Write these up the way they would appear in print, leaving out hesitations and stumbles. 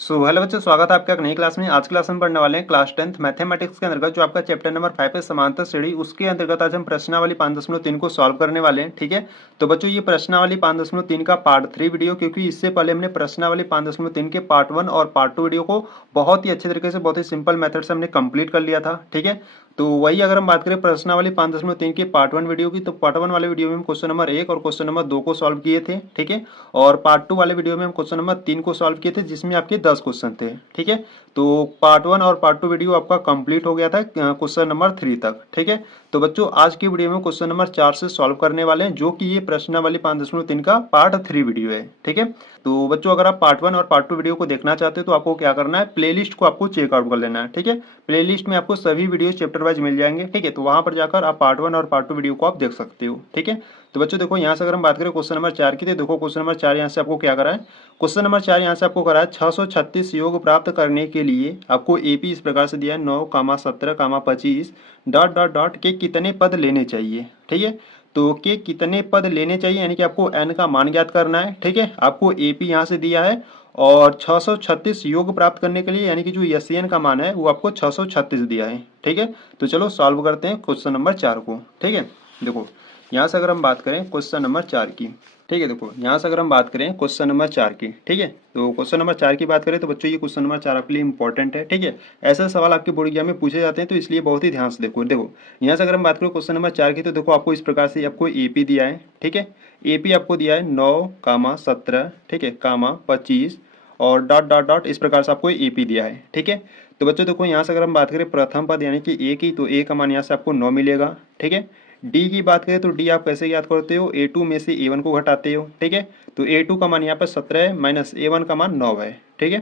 Hello बच्चों, स्वागत है आपका एक नई क्लास में। आज क्लास में पढ़ने वाले हैं क्लास 10th मैथमेटिक्स के अंतर्गत जो आपका चैप्टर नंबर 5 है समांतर श्रेणी, उसके अंतर्गत आज हम प्रश्नावली 5.3 को सॉल्व करने वाले हैं। ठीक है, तो बच्चों ये प्रश्नावली 5.3 का पार्ट 3 वीडियो, क्योंकि इससे पहले हमने प्रश्नावली 5.3 के पार्ट 1 और पार्ट 2 वीडियो को बहुत ही अच्छे तरीके से, बहुत ही सिंपल मेथड से हमने कंप्लीट कर लिया था। ठीक है, तो वही अगर हम बात करें प्रश्नावली 5.3 के पार्ट 1 वीडियो की, तो पार्ट 1 वाले वीडियो में हम क्वेश्चन नंबर 1 और क्वेश्चन नंबर 2 को सॉल्व किए थे। ठीक है, और पार्ट 2 वाले वीडियो में हम क्वेश्चन नंबर 3 को सॉल्व किए थे, जिसमें आपके 10 क्वेश्चन थे। ठीक है, तो पार्ट 1 और पार्ट 2 वीडियो आपका कंप्लीट हो गया था क्वेश्चन नंबर 3 तक। ठीक है, तो बच्चों आज की वीडियो में क्वेश्चन नंबर 4 से सॉल्व करने वाले हैं, जो कि ये प्रश्नावली 5.3 का पार्ट 3 वीडियो है। ठीक है, तो बच्चों अगर आप पार्ट 1 और पार्ट 2 वीडियो को देखना चाहते हो तो आपको क्या करना है, प्लेलिस्ट को आपको चेकआउट कर लेना है। ठीक है, प्लेलिस्ट में आपको सभी वीडियो चैप्टर वाइज मिल जाएंगे। ठीक है, तो वहां पर जाकर आप पार्ट 1 और पार्ट 2 वीडियो को आप देख सकते हो। ठीक है, तो बच्चों देखो यहाँ से अगर हम बात करें क्वेश्चन नंबर 4 की, तो देखो क्वेश्चन नंबर 4 यहाँ से आपको क्या करा है। क्वेश्चन नंबर 4 यहाँ से आपको करा है 636 योग प्राप्त करने के लिए आपको एपी इस प्रकार से दिया है 9, 17, 25 डॉट डॉट डॉट के कितने पद लेने चाहिए। ठीक है, तो के कितने पद लेने चाहिए, यानी कि आपको एन का मान ज्ञात करना है। ठीक है, आपको एपी यहाँ से दिया है और 636 योग प्राप्त करने के लिए, यानी कि जो एसएन का मान है वो आपको 636 दिया है। ठीक है, तो चलो सॉल्व करते हैं क्वेश्चन नंबर 4 को। ठीक है, देखो यहाँ से अगर हम बात करें क्वेश्चन नंबर 4 की, ठीक है, देखो यहाँ से अगर हम बात करें क्वेश्चन नंबर 4 की, ठीक है, तो क्वेश्चन नंबर 4 की बात करें तो बच्चों ये क्वेश्चन नंबर 4 आपके लिए इंपॉर्टेंट है। ठीक है, ऐसे सवाल आपके बोर्ड एग्जाम में पूछे जाते हैं, तो इसलिए बहुत ही ध्यान से देखो। देखो यहाँ से अगर हम बात करें क्वेश्चन नंबर 4 की, तो देखो आपको इस प्रकार से आपको एपी दिया है। ठीक है, एपी आपको दिया है 9, 17, ठीक है, 25 और डॉट डॉट डॉट इस प्रकार से आपको एपी दिया है। ठीक है, तो बच्चों देखो यहाँ से अगर हम बात करें प्रथम पद यानी कि ए की, तो ए का मान यहाँ से आपको 9 मिलेगा। ठीक है, डी की बात करें तो डी आप कैसे याद करते हो, A2 में से A1 को घटाते हो। ठीक है, तो A2 का मान यहाँ पर 17 है माइनस A1 का मान 9 है। ठीक है,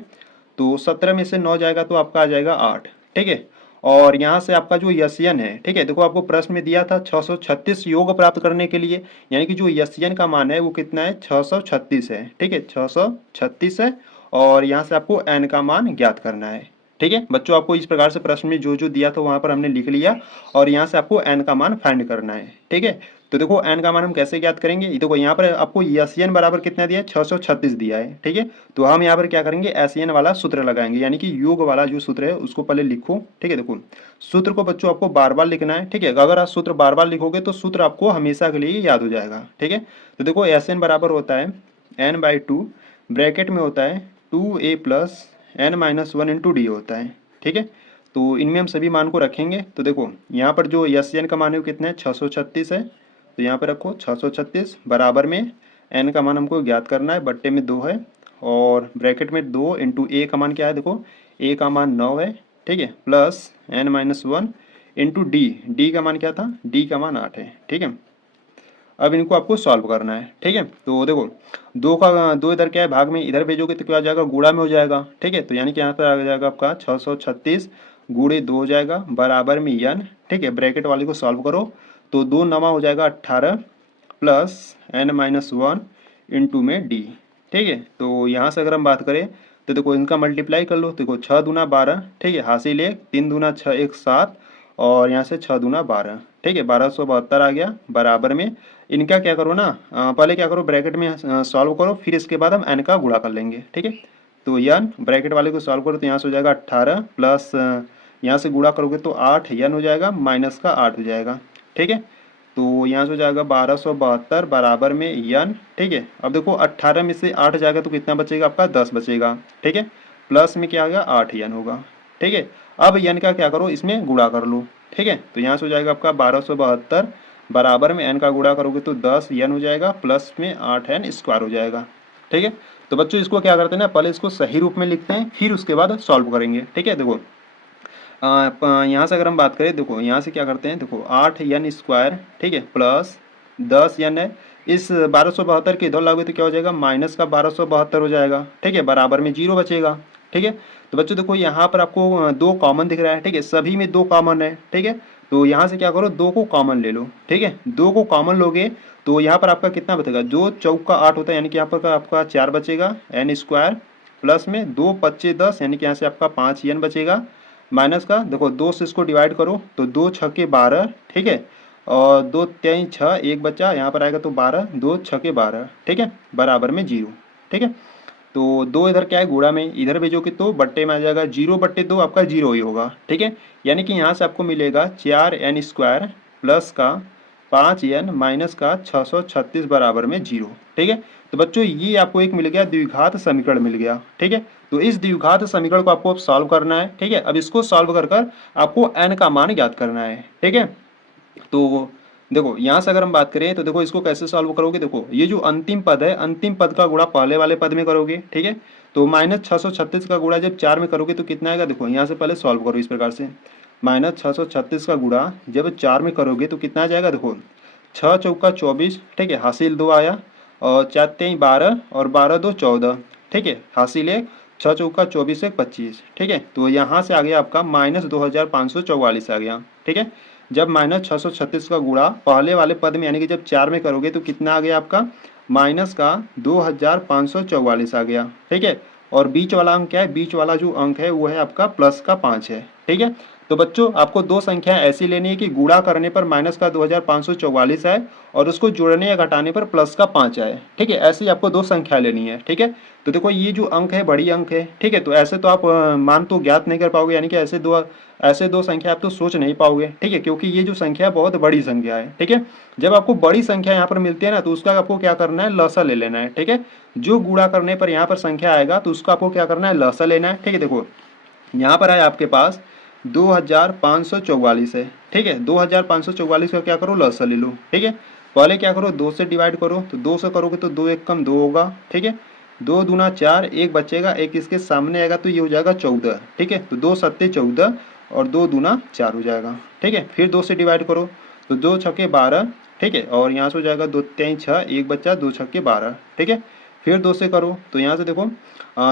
तो 17 में से 9 जाएगा तो आपका आ जाएगा 8। ठीक है, और यहाँ से आपका जो यसियन है, ठीक है, देखो आपको प्रश्न में दिया था 636 योग प्राप्त करने के लिए, यानी कि जो यसियन का मान है वो कितना है, 636 है। ठीक है, 636 है और यहाँ से आपको एन का मान ज्ञात करना है। ठीक है बच्चों, आपको इस प्रकार से प्रश्न में जो जो दिया था वहां पर हमने लिख लिया और यहाँ से आपको एन का मान फाइंड करना है। ठीक है, तो देखो एन का मान हम कैसे ज्ञात करेंगे, ये देखो यहाँ पर आपको एसएन बराबर कितना दिया है, 636 दिया है। ठीक है, तो हम यहाँ पर क्या करेंगे, एसएन वाला सूत्र लगाएंगे, यानी कि योग वाला जो सूत्र है उसको पहले लिखो। ठीक है, देखो सूत्र को बच्चों आपको बार बार लिखना है। ठीक है, अगर आप सूत्र बार बार लिखोगे तो सूत्र आपको हमेशा के लिए याद हो जाएगा। ठीक है, तो देखो एसएन बराबर होता है n/2, ब्रैकेट में होता है 2a plus n-1 into D होता है। ठीक है, तो इनमें हम सभी मान को रखेंगे। तो देखो यहाँ पर जो एस एन का मान है वो कितना है, 636 है, तो यहाँ पर रखो 636 बराबर में एन का मान हमको ज्ञात करना है, बट्टे में 2 है और ब्रैकेट में 2 इंटू ए का मान क्या है, देखो ए का मान 9 है। ठीक है, प्लस n-1 इंटू डी का मान क्या था, डी का मान 8 है। ठीक है, अब इनको आपको सॉल्व करना है। ठीक है, तो देखो दो इधर क्या है भाग में, इधर भेजोगे तो क्या हो जाएगा, गुणा में हो जाएगा। ठीक है, तो यानी कि यहाँ पर आ जाएगा आपका 636 गुणे 2 हो जाएगा बराबर में n। ठीक है, ब्रैकेट वाले को सॉल्व करो तो 2 नवा हो जाएगा 18 प्लस n-1 इंटू में डी। ठीक है, तो यहाँ से अगर हम बात करें तो देखो इनका मल्टीप्लाई कर लो, देखो 6 दूना 12, ठीक है, हासिल 1, 3 दूना 6, 1 7 और यहाँ से 6 दूना 12। ठीक है, 1272 आ गया बराबर में। इनका क्या करो ना, पहले क्या करो ब्रैकेट में सॉल्व करो, फिर इसके बाद हम एन का गुणा कर लेंगे। ठीक है, तो यन ब्रैकेट वाले को सॉल्व करो तो यहाँ से हो जाएगा 18 प्लस यहाँ से गुणा करोगे तो 8 यन हो जाएगा माइनस का 8 हो जाएगा। ठीक है, तो यहाँ से हो जाएगा 1272 बराबर में यन। ठीक है, अब देखो 18 में से 8 जाएगा तो कितना बचेगा आपका, 10 बचेगा। ठीक है, प्लस में क्या आएगा, 8 यन होगा। ठीक है, अब यन का क्या करो, इसमें गुणा कर लो। ठीक है, तो यहाँ से हो जाएगा आपका 1272 बराबर में एन का गुणा करोगे तो 10 एन हो जाएगा प्लस में 8 एन स्क्वायर हो जाएगा। ठीक है, तो बच्चों इसको क्या करते हैं ना, पहले इसको सही रूप में लिखते हैं फिर उसके बाद सॉल्व करेंगे। ठीक है, देखो यहाँ से अगर हम बात करें, देखो यहाँ से क्या करते हैं, देखो 8 एन स्क्वायर, ठीक है, प्लस 10 एन है, इस 1272 के इधर लागू तो क्या हो जाएगा, माइनस का 1272 हो जाएगा। ठीक है, बराबर में 0 बचेगा। ठीक है, तो बच्चों देखो यहाँ पर आपको 2 कॉमन दिख रहा है। ठीक है, सभी में 2 कॉमन है। ठीक है, तो यहाँ से क्या करो, 2 को कॉमन ले लो। ठीक है, 2 को कॉमन लोगे तो यहाँ पर आपका कितना बचेगा, जो चौक का 8 होता है यानी कि यहाँ पर आपका 4 बचेगा एन स्क्वायर प्लस में 2 25 10 यानी कि यहाँ से आपका 5 एन बचेगा माइनस का, देखो 2 से इसको डिवाइड करो तो 2 छक्के 12। ठीक है, और 2 3 6 एक बच्चा यहाँ पर आएगा तो 12, 2 छक्के 12। ठीक है, बराबर में 0। ठीक है, तो 2 इधर क्या है गुणा में, इधर भेजोगे तो बट्टे में आ जाएगा, 0/2 आपका 0 ही होगा, ठीक है। यानी कि यहाँ से आपको मिलेगा 4n² प्लस का 5n माइनस का 636 बराबर में 0, ठीक है। तो बच्चों ये आपको एक मिल गया, द्विघात समीकरण मिल गया, ठीक है। तो इस द्विघात समीकरण को आपको अब सॉल्व करना है, ठीक है। अब इसको सॉल्व कर कर आपको n का मान ज्ञात करना है, ठीक है। तो देखो यहाँ से अगर हम बात करें तो देखो इसको कैसे सॉल्व करोगे, देखो ये जो अंतिम पद है, अंतिम पद का गुणा पहले वाले पद में करोगे, ठीक है। तो -636 का गुणा जब 4 में करोगे तो कितना आएगा, देखो यहाँ से पहले सॉल्व करो इस प्रकार से, -636 का गुणा जब 4 में करोगे तो कितना आ जाएगा, देखो 6 चौका 24, ठीक है, हासिल 2 आया, और 4 3 12 और 12 2 14, ठीक है, हासिल 1, 6 चौका 24 1 25, ठीक है। तो यहाँ से आ गया आपका -2544 आ गया, ठीक है। जब -636 का गुणा पहले वाले पद में यानी कि जब 4 में करोगे तो कितना आ गया आपका, माइनस का 2544 आ गया, ठीक है। और बीच वाला अंक क्या है, बीच वाला जो अंक है वो है आपका प्लस का 5 है, ठीक है। तो बच्चों आपको दो संख्या ऐसी लेनी है कि गुणा करने पर माइनस का 2544 आए और उसको जोड़ने या घटाने पर प्लस का 5 आए, ठीक है। ऐसी आपको दो संख्या लेनी है, ठीक है। तो देखो ये जो अंक है बड़ी अंक है, ठीक है। तो ऐसे तो आप मान तो ज्ञात नहीं कर पाओगे, यानी कि ऐसे दो संख्या आप तो सोच नहीं पाओगे, ठीक है, क्योंकि ये जो संख्या बहुत बड़ी संख्या है, ठीक है। जब आपको बड़ी संख्या यहाँ पर मिलती है ना तो उसका आपको क्या करना है, लसा ले लेना है, ठीक है। जो गुणा करने पर यहाँ पर संख्या आएगा तो उसका आपको क्या करना है, लसा लेना है, ठीक है। देखो यहाँ पर है आपके पास 2544 है, ठीक है। 2544 का क्या करो, लसा ले लो, ठीक है। पहले क्या करो, 2 से डिवाइड करो, तो 2 से करोगे तो 2 1 कम 2 होगा, ठीक है। 2 दूना 4, एक बचेगा, एक इसके सामने आएगा तो ये हो जाएगा 14, ठीक है। तो 2 सत्ते 14 और 2 दूना 4 हो जाएगा, ठीक है। फिर 2 से डिवाइड करो तो 2 छक्के 12, ठीक है। और यहाँ से हो जाएगा 2 3 6, एक बच्चा 2 छक्के 12, ठीक है। फिर 2 से करो तो यहाँ से देखो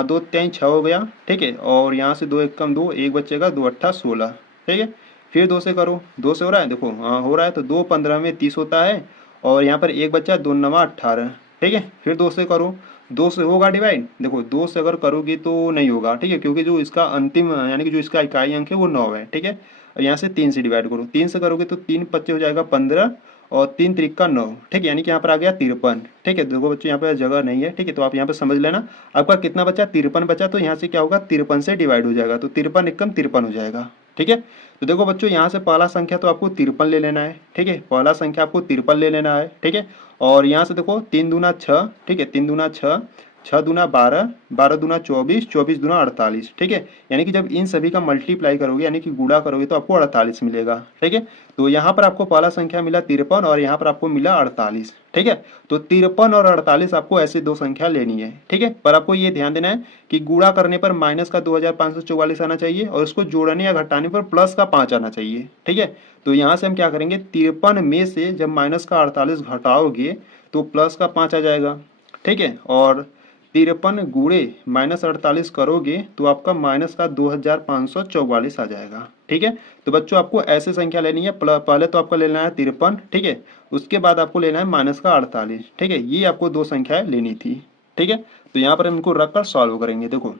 2 3 6 हो गया, ठीक है। और यहाँ से 2 1 कम 2, एक बचेगा, 2 8 16, ठीक है। फिर 2 से करो, 2 से हो रहा है, देखो हो रहा है, तो 2 15 में 30 होता है, और यहाँ पर एक बच्चा 2 9 18, ठीक है। फिर 2 से करो, 2 से होगा डिवाइड, देखो 2 से अगर करोगे तो नहीं होगा, ठीक है, क्योंकि जो इसका अंतिम यानी कि जो इसका इकाई अंक है वो 9 है, ठीक है। और यहाँ से 3 से डिवाइड करो, 3 से करोगे तो 3 25 हो जाएगा 15 और 3 त्रिका 9, ठीक है। यानी कि यहाँ पर आ गया 53, ठीक है। देखो बच्चों यहाँ पर जगह नहीं है, ठीक है, तो आप यहाँ पर समझ लेना आपका कितना बचा, 53 बचा। तो यहाँ से क्या होगा, 53 से डिवाइड हो जाएगा, तो 53 एकम 53 हो जाएगा, ठीक है। तो देखो बच्चों यहाँ से पहला संख्या तो आपको 53 ले लेना है, ठीक है। पहला संख्या आपको 53 ले लेना है, ठीक है। और यहाँ से देखो 3 दूना 6, ठीक है, 3 दूना 6, 6 दूना 12, 12 दूना 24, 24 दूना 48, ठीक है। यानी कि जब इन सभी का मल्टीप्लाई करोगे यानी कि गुणा करोगे तो आपको 48 मिलेगा, ठीक है। तो यहाँ पर आपको पहला संख्या मिला 53 और यहाँ पर आपको मिला 48, ठीक है। तो 53 और 48 आपको ऐसे दो संख्या लेनी है, ठीक है। पर आपको ये ध्यान देना है कि गुणा करने पर माइनस का 2544 आना चाहिए और उसको जोड़ने या घटाने पर प्लस का 5 आना चाहिए, ठीक है। तो यहाँ से हम क्या करेंगे, 53 में से जब माइनस का 48 घटाओगे तो प्लस का 5 आ जाएगा, ठीक है। और 53 गुणे -48 करोगे तो आपका माइनस का 2544 आ जाएगा, ठीक है। तो बच्चों आपको ऐसे संख्या लेनी है, पहले तो आपको लेना है 53, ठीक है। उसके बाद आपको लेना है माइनस का 48, ठीक है। ये आपको दो संख्याएं लेनी थी, ठीक है। तो यहाँ पर हम इनको रख कर सॉल्व करेंगे। देखो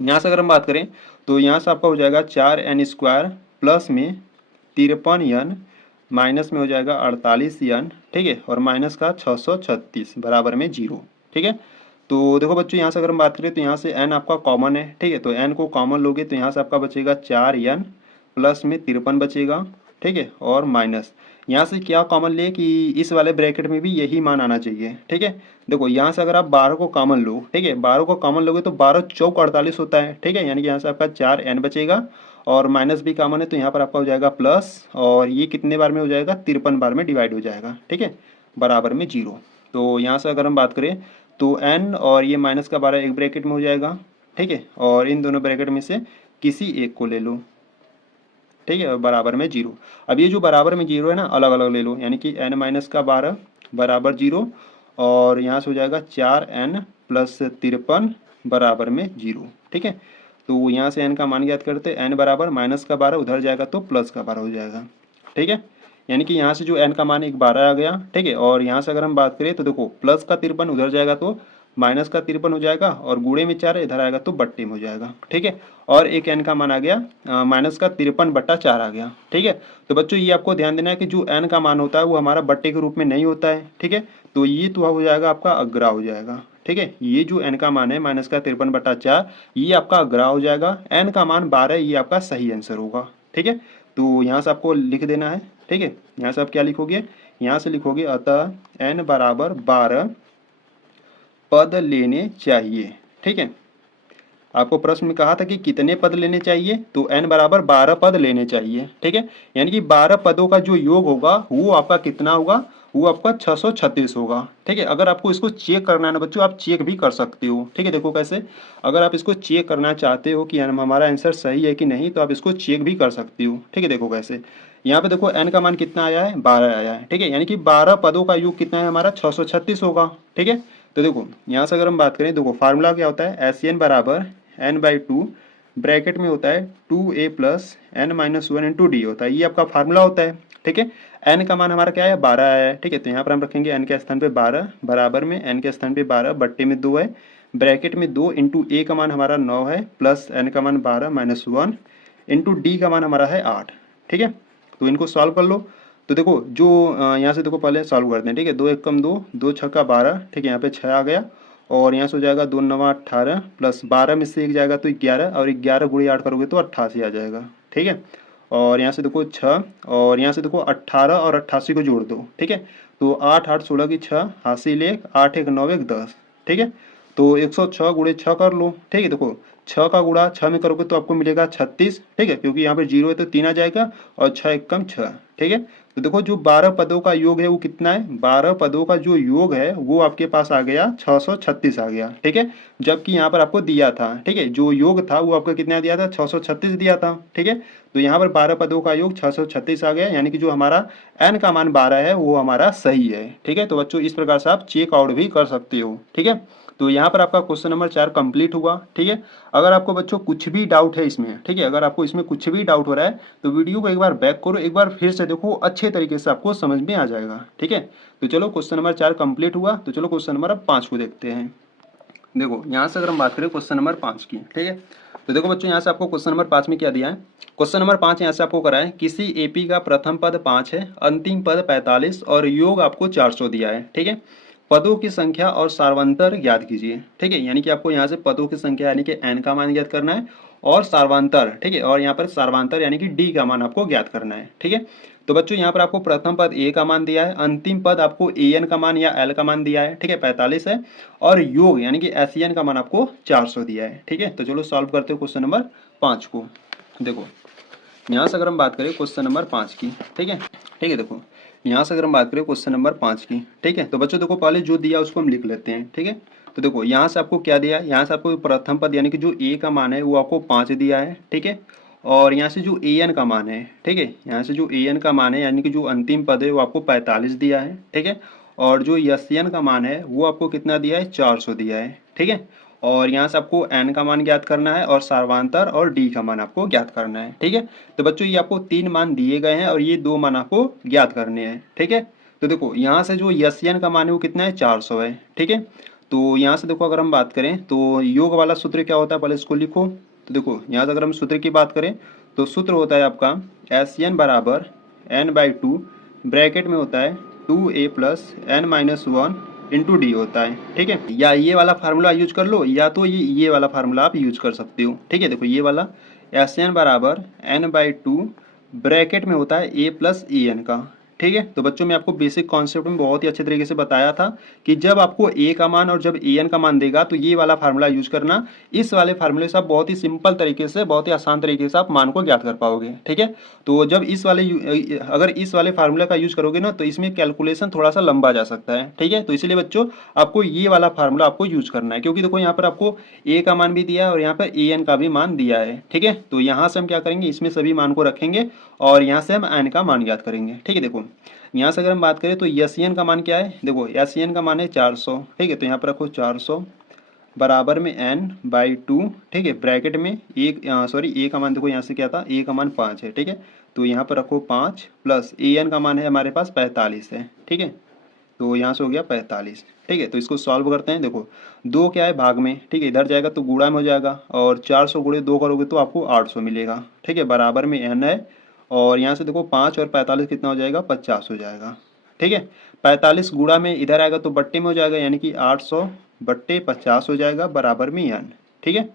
यहाँ से अगर हम बात करें तो यहाँ से आपका हो जाएगा 4n² प्लस में 53n माइनस में हो जाएगा 48n, ठीक है। और माइनस का 636 बराबर में 0, ठीक है। तो देखो बच्चों यहाँ से अगर हम बात करें तो यहाँ से n आपका कॉमन है, ठीक है। तो n को कॉमन लोगे तो यहाँ से आपका बचेगा 4n प्लस में 53 बचेगा, ठीक है। और माइनस यहाँ से क्या कॉमन ले कि इस वाले ब्रैकेट में भी यही मान आना चाहिए, ठीक है। देखो यहाँ से अगर आप 12 को कॉमन लो, ठीक है, 12 को कॉमन लोगे तो 12 चौक 48 होता है, ठीक है। यानी कि यहाँ से आपका 4n बचेगा और माइनस भी कॉमन है तो यहाँ पर आपका हो जाएगा प्लस, और ये कितने बार में हो जाएगा, 53 बार में डिवाइड हो जाएगा, ठीक है, बराबर में 0। तो यहाँ से अगर हम बात करें तो n और ये माइनस का 12 एक ब्रैकेट में हो जाएगा, ठीक है। और इन दोनों ब्रैकेट में से किसी एक को ले लो, ठीक है, बराबर में 0। अब ये जो बराबर में 0 है ना, अलग अलग ले लो, यानी कि n माइनस का 12 बराबर 0 और यहाँ से हो जाएगा 4n प्लस 53 बराबर में 0, ठीक है। तो यहाँ से n का मान ज्ञात करते, n बराबर माइनस का 12 उधर जाएगा तो प्लस का 12 हो जाएगा, ठीक है। यानी कि यहाँ से जो n का मान एक 12 आ गया, ठीक है। और यहाँ से अगर हम बात करें तो देखो प्लस का 53 उधर जाएगा तो माइनस का 53 हो जाएगा और गुणे में 4 इधर आएगा तो बट्टे में हो जाएगा, ठीक है। और एक n का मान आ गया माइनस का 53/4 आ गया, ठीक है। तो बच्चों ये आपको ध्यान देना है कि जो n का मान होता है वो हमारा बट्टे के रूप में नहीं होता है, ठीक है। तो ये तो हो जाएगा आपका अग्रा हो जाएगा, ठीक है। ये जो n का मान है -53/4 ये आपका अगरा हो जाएगा, n का मान 12 ये आपका सही आंसर होगा। ठीक है, तो यहाँ से आपको लिख देना है। ठीक है, यहाँ से आप क्या लिखोगे, यहाँ से लिखोगे अतः n बराबर 12 पद लेने चाहिए। ठीक है, आपको प्रश्न में कहा था कि कितने पद लेने चाहिए, तो n बराबर 12 पद लेने चाहिए। ठीक है, यानी कि 12 पदों का जो योग होगा वो आपका कितना होगा, वो आपका 636 होगा। ठीक है, अगर आपको इसको चेक करना है ना बच्चों, आप चेक भी कर सकते हो। ठीक है, देखो कैसे, अगर आप इसको चेक करना चाहते हो कि हमारा आंसर सही है कि नहीं, तो आप इसको चेक भी कर सकते हो। ठीक है, देखो कैसे, यहाँ पे देखो n का मान कितना आया है, 12 आया है। ठीक है, यानी कि 12 पदों का योग कितना है हमारा, 636 होगा। ठीक है, तो देखो यहाँ से अगर हम बात करें, देखो फार्मूला क्या होता है, SN बराबर n/2 ब्रैकेट में होता है 2a plus n-1 into D होता है, ये आपका फार्मूला होता है। ठीक है, n का मान हमारा क्या है, 12 आया है। ठीक है, तो यहाँ पर हम रखेंगे n के स्थान पे 12 बराबर में n के स्थान पे 12 बट्टे में 2 है, ब्रैकेट में 2 इंटू a का मान हमारा 9 है प्लस n का मान 12-1 इंटू डी का मान हमारा है 8। ठीक है, तो इनको सॉल्व कर लो। तो देखो जो यहाँ से देखो पहले सॉल्व करते हैं। ठीक है, 2 एकम 2, 2 छक्का 12। ठीक है, यहाँ पे 6 आ गया और यहाँ से हो जाएगा 2 9 18 प्लस 12 में से 1 जाएगा तो 11 और 11 गुणे 8 करोगे तो 88 आ जाएगा। ठीक है, और यहाँ से देखो 6 और यहाँ से देखो 18 और 88 को जोड़ दो। ठीक है, तो 8 8 16 की 6 हासिल 1 8 1 9 1 10। ठीक है, तो 106 गुणे 6 कर लो। ठीक है, देखो 6 का गुणा 6 में करोगे तो आपको मिलेगा 36। ठीक है, क्योंकि यहाँ पे 0 है तो 3 आ जाएगा और 6 एकम 6। ठीक है, तो देखो जो 12 पदों का योग है वो कितना है, 12 पदों का जो योग है वो आपके पास आ गया 636 आ गया। ठीक है, जबकि यहाँ पर आपको दिया था, ठीक है, जो योग था वो आपको कितना दिया था, 636 दिया था। ठीक है, तो यहाँ पर 12 पदों का योग 636 आ गया, यानी कि जो हमारा n का मान 12 है वो हमारा सही है। ठीक है, तो बच्चों इस प्रकार से आप चेक आउट भी कर सकते हो। ठीक है, तो यहाँ पर आपका क्वेश्चन नंबर 4 कंप्लीट हुआ। ठीक है, अगर आपको बच्चों कुछ भी डाउट है इसमें, ठीक है, अगर आपको इसमें कुछ भी डाउट हो रहा है तो वीडियो को एक बार बैक करो, एक बार फिर से देखो, अच्छे तरीके से आपको समझ में आ जाएगा। ठीक है, तो चलो क्वेश्चन नंबर 4 कंप्लीट हुआ, तो चलो क्वेश्चन नंबर 5 को देखते हैं। देखो यहाँ से अगर हम बात करें क्वेश्चन नंबर 5 की, ठीक है, तो देखो बच्चों यहाँ से आपको क्वेश्चन नंबर 5 में क्या दिया है, क्वेश्चन नंबर 5 यहाँ से आपको करा है किसी एपी का प्रथम पद 5 है, अंतिम पद 45 और योग आपको 400 दिया है। ठीक है, पदों की संख्या और सार्वंतर ज्ञात कीजिए। ठीक है, यानी कि आपको यहाँ से पदों की संख्या यानी कि n का मान ज्ञात करना है और सार्वंतर, ठीक है, और यहाँ पर सार्वंतर यानी कि d का मान आपको ज्ञात करना है। ठीक है, तो बच्चों यहाँ पर आपको प्रथम पद a का मान दिया है, अंतिम पद आपको an का मान या l का मान दिया है। ठीक है, 45 है और योग यानी कि SN का मान आपको 400 दिया है। ठीक है, तो चलो सॉल्व करते हो क्वेश्चन नंबर 5 को। देखो यहाँ से अगर हम बात करें क्वेश्चन नंबर 5 की, ठीक है, देखो यहाँ से अगर हम बात करें क्वेश्चन नंबर 5 की, ठीक है, तो बच्चों देखो पहले जो दिया उसको हम लिख लेते हैं। ठीक है, तो देखो यहाँ से आपको क्या दिया है, यहाँ से आपको प्रथम पद यानी कि जो a का मान है वो आपको 5 दिया है। ठीक है, और यहाँ से जो an का मान है, ठीक है, यहाँ से जो an का मान है यानी कि जो अंतिम पद है वो आपको 45 दिया है। ठीक है, और जो SN का मान है वो आपको कितना दिया है, 400 दिया है। ठीक है, और यहाँ से आपको n का मान ज्ञात करना है और सार्वंतर और d का मान आपको ज्ञात करना है। ठीक है, तो बच्चों ये आपको 3 मान दिए गए हैं और ये 2 मान आपको ज्ञात करने हैं। ठीक है, तो देखो यहाँ से जो SN का मान है वो कितना है, 400 है। ठीक है, तो यहाँ से देखो अगर हम बात करें तो योग वाला सूत्र क्या होता है, पहले इसको लिखो। तो देखो यहाँ से अगर हम सूत्र की बात करें तो सूत्र होता है आपका SN बराबर n/2 ब्रैकेट में होता है 2a plus n-1 into D होता है। ठीक है, या ये वाला फार्मूला यूज कर लो या तो ये वाला फार्मूला आप यूज कर सकते हो। ठीक है, देखो ये वाला SN बराबर n/2 ब्रैकेट में होता है a प्लस EN का। ठीक है, तो बच्चों मैं आपको बेसिक कॉन्सेप्ट में बहुत ही अच्छे तरीके से बताया था कि जब आपको a का मान और जब EN का मान देगा तो ये वाला फार्मूला यूज करना। इस वाले फार्मूले से आप बहुत ही सिंपल तरीके से, बहुत ही आसान तरीके से आप मान को ज्ञात कर पाओगे। ठीक है, तो जब अगर इस वाले फार्मूले का यूज करोगे ना तो इसमें कैलकुलेशन थोड़ा सा लंबा जा सकता है। ठीक है, तो इसलिए बच्चों आपको ये वाला फार्मूला आपको यूज करना है, क्योंकि देखो यहाँ पर आपको a का मान भी दिया है और यहाँ पर EN का भी मान दिया है। ठीक है, तो यहाँ से हम क्या करेंगे, इसमें सभी मान को रखेंगे और यहाँ से हम n का मान ज्ञात करेंगे। ठीक है, देखो यहाँ से अगर हम बात करें तो SN का मान क्या है, देखो SN का मान है 400। ठीक है, तो यहाँ पर रखो 400 बराबर में n/2। ठीक है, ब्रैकेट में a का मान देखो यहाँ से क्या था, a का मान 5 है। ठीक है, तो यहाँ पर रखो 5 प्लस EN का मान है हमारे पास 45 है। ठीक है, तो यहाँ से हो गया 45। ठीक है, तो इसको सॉल्व करते हैं। देखो 2 क्या है भाग में, ठीक है, इधर जाएगा तो गुणा में हो जाएगा और 400 गुणे 2 करोगे तो आपको 800 मिलेगा। ठीक है, बराबर में n है और यहाँ से देखो 5 और 45 कितना हो जाएगा, 50 हो जाएगा। ठीक है, 45 गुणा में इधर आएगा तो बट्टे में हो जाएगा, यानी कि 800/50 हो जाएगा बराबर में n। ठीक है,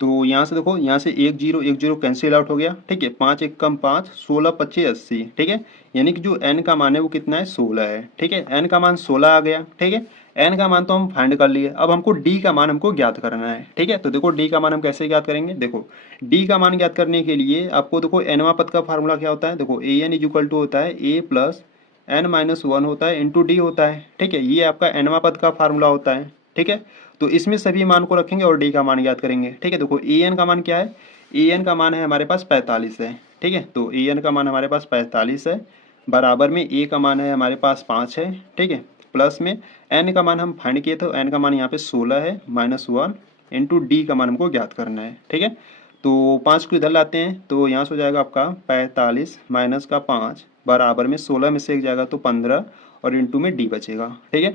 तो यहाँ से देखो, यहाँ से 1 0 कैंसिल आउट हो गया। ठीक है, 5 1 कम 5, 16 25 80। ठीक है, यानी कि जो n का मान है वो कितना है, 16 है। ठीक है, n का मान 16 आ गया। ठीक है, n का मान तो हम फाइंड कर लिए, अब हमको d का मान हमको ज्ञात करना है। ठीक है, तो देखो d का मान हम कैसे ज्ञात करेंगे। देखो d का मान ज्ञात करने के लिए आपको देखो nवां पद का फार्मूला क्या होता है। देखो an इक्वल टू होता है a प्लस n-1 होता है इंटू डी होता है। ठीक है, ये आपका nवां पद का फार्मूला होता है। ठीक है, तो इसमें सभी मान को रखेंगे और डी का मान ज्ञात करेंगे। ठीक है, देखो ए एन का मान क्या है, ए एन का मान है हमारे पास 45 है। ठीक है, तो ए एन का मान हमारे पास 45 है, बराबर में ए का मान है हमारे पास 5 है। ठीक है, प्लस में एन का मान हम फाइंड किए तो एन का मान यहाँ पे 16 है -1 इंटू डी का मान हमको ज्ञात करना है। ठीक है, तो 5 को इधर लाते हैं तो यहाँ से हो जाएगा आपका 45 माइनस का 5 बराबर में 16 में से एक जाएगा तो 15 और इंटू में डी बचेगा। ठीक है,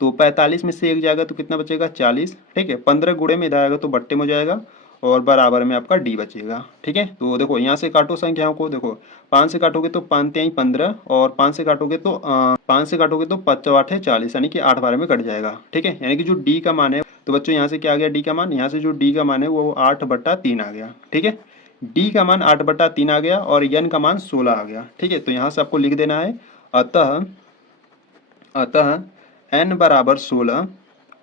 तो 45 में से एक जाएगा तो कितना बचेगा, 40। ठीक है, 15 गुणे में इधर आएगा तो बट्टे में हो जाएगा और बराबर में आपका डी बचेगा। ठीक है, तो देखो यहाँ से काटो संख्याओं को। देखो 5 से काटोगे तो 5 3 15 और 5 से काटोगे तो 5 से काटोगे तो 5 8 है 40, यानी कि 8 12 में कट जाएगा। ठीक है, यानी कि जो डी का मान है, तो बच्चों यहाँ से क्या आ गया डी का मान, यहाँ से जो डी का मान है वो 8/3 आ गया। ठीक है, डी का मान 8/3 आ गया और एन का मान 16 आ गया। ठीक है, तो यहाँ से आपको लिख देना है अतः n बराबर 16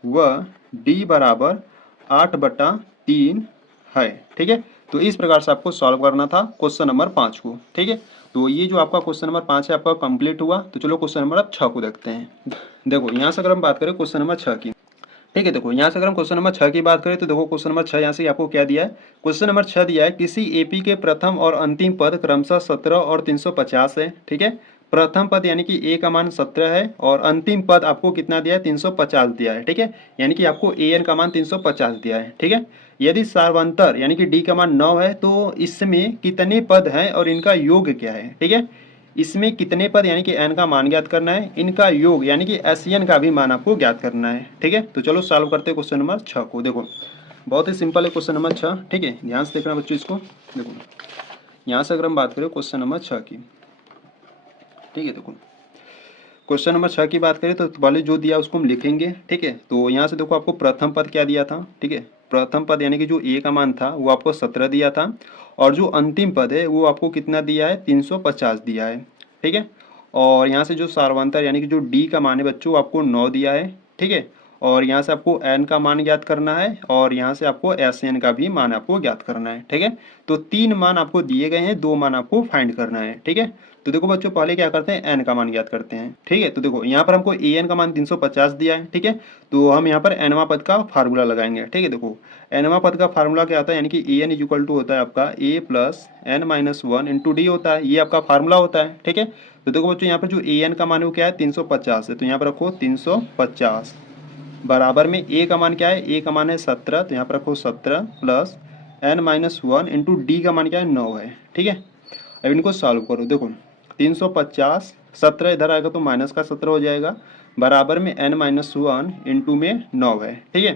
व d बराबर 8/3 है। ठीक है, तो इस प्रकार से आपको सॉल्व करना था क्वेश्चन नंबर 5 को। ठीक है, तो ये जो आपका क्वेश्चन नंबर 5 है आपका कंप्लीट हुआ। तो चलो क्वेश्चन नंबर अब 6 को देखते हैं। देखो यहाँ से अगर हम बात करें क्वेश्चन नंबर 6 की, ठीक है, देखो यहाँ से अगर हम क्वेश्चन नंबर 6 की बात करें तो देखो क्वेश्चन नंबर 6 यहाँ से आपको क्या दिया है। क्वेश्चन नंबर 6 दिया है, किसी एपी के प्रथम और अंतिम पद क्रमशः 17 और 350 है। ठीक है, प्रथम पद यानी कि ए का मान 17 है और अंतिम पद आपको कितना दिया है, 350 दिया है। ठीक है, यानी कि आपको ए एन का मान 350 दिया है। ठीक है, यदि सार्वंतर यानी कि डी का मान 9 है तो इसमें कितने पद हैं और इनका योग क्या है। ठीक है, इसमें कितने पद यानी कि n का मान ज्ञात करना है, इनका योग यानी कि SN का भी मान आपको ज्ञात करना है। ठीक है, तो चलो सॉल्व करते हैं क्वेश्चन नंबर 6 को। देखो बहुत ही सिंपल है क्वेश्चन नंबर 6। ठीक है, ध्यान से देखना बच्चों इसको। देखो यहाँ से अगर हम बात करें क्वेश्चन नंबर 6 की, ठीक है, देखो क्वेश्चन नंबर 6 की बात करें तो पहले जो दिया उसको हम लिखेंगे। ठीक है, तो यहाँ से देखो आपको प्रथम पद क्या दिया था। ठीक है, प्रथम पद यानी कि जो ए का मान था वो आपको 17 दिया था और जो अंतिम पद है वो आपको कितना दिया है, 350 दिया है। ठीक है, और यहाँ से जो सार्वंतर यानी कि जो डी का मान है बच्चों आपको 9 दिया है। ठीक है, और यहाँ से आपको एन का मान ज्ञात करना है और यहाँ से आपको एस एन का भी मान आपको ज्ञात करना है। ठीक है, तो 3 मान आपको दिए गए हैं, 2 मान आपको फाइंड करना है। ठीक है, तो देखो बच्चों पहले क्या करते हैं, एन का मान ज्ञात करते हैं। ठीक है, तो देखो यहाँ पर हमको ए एन का मान 350 दिया है। ठीक है, तो हम यहाँ पर एनवा पद का फार्मूला लगाएंगे। ठीक है, देखो एनवा पद का फार्मूला क्या होता है, यानी कि ए एन इक्वल टू होता है आपका ए प्लस n-1 इंटू डी होता है, ये आपका फार्मूला होता है। ठीक है, तो देखो बच्चों यहाँ पर जो ए एन का मान है वो क्या है, 350 है, तो यहाँ पर रखो 350 बराबर में ए का मान क्या है, ए का मान है 17, तो यहाँ पर रखो 17 प्लस n-1 इंटू डी का मान क्या है, 9 है। ठीक है, अब इनको सॉल्व करो। देखो 350 17 इधर आएगा तो माइनस का 17 हो जाएगा बराबर में n-1 इंटू में 9 है। ठीक है,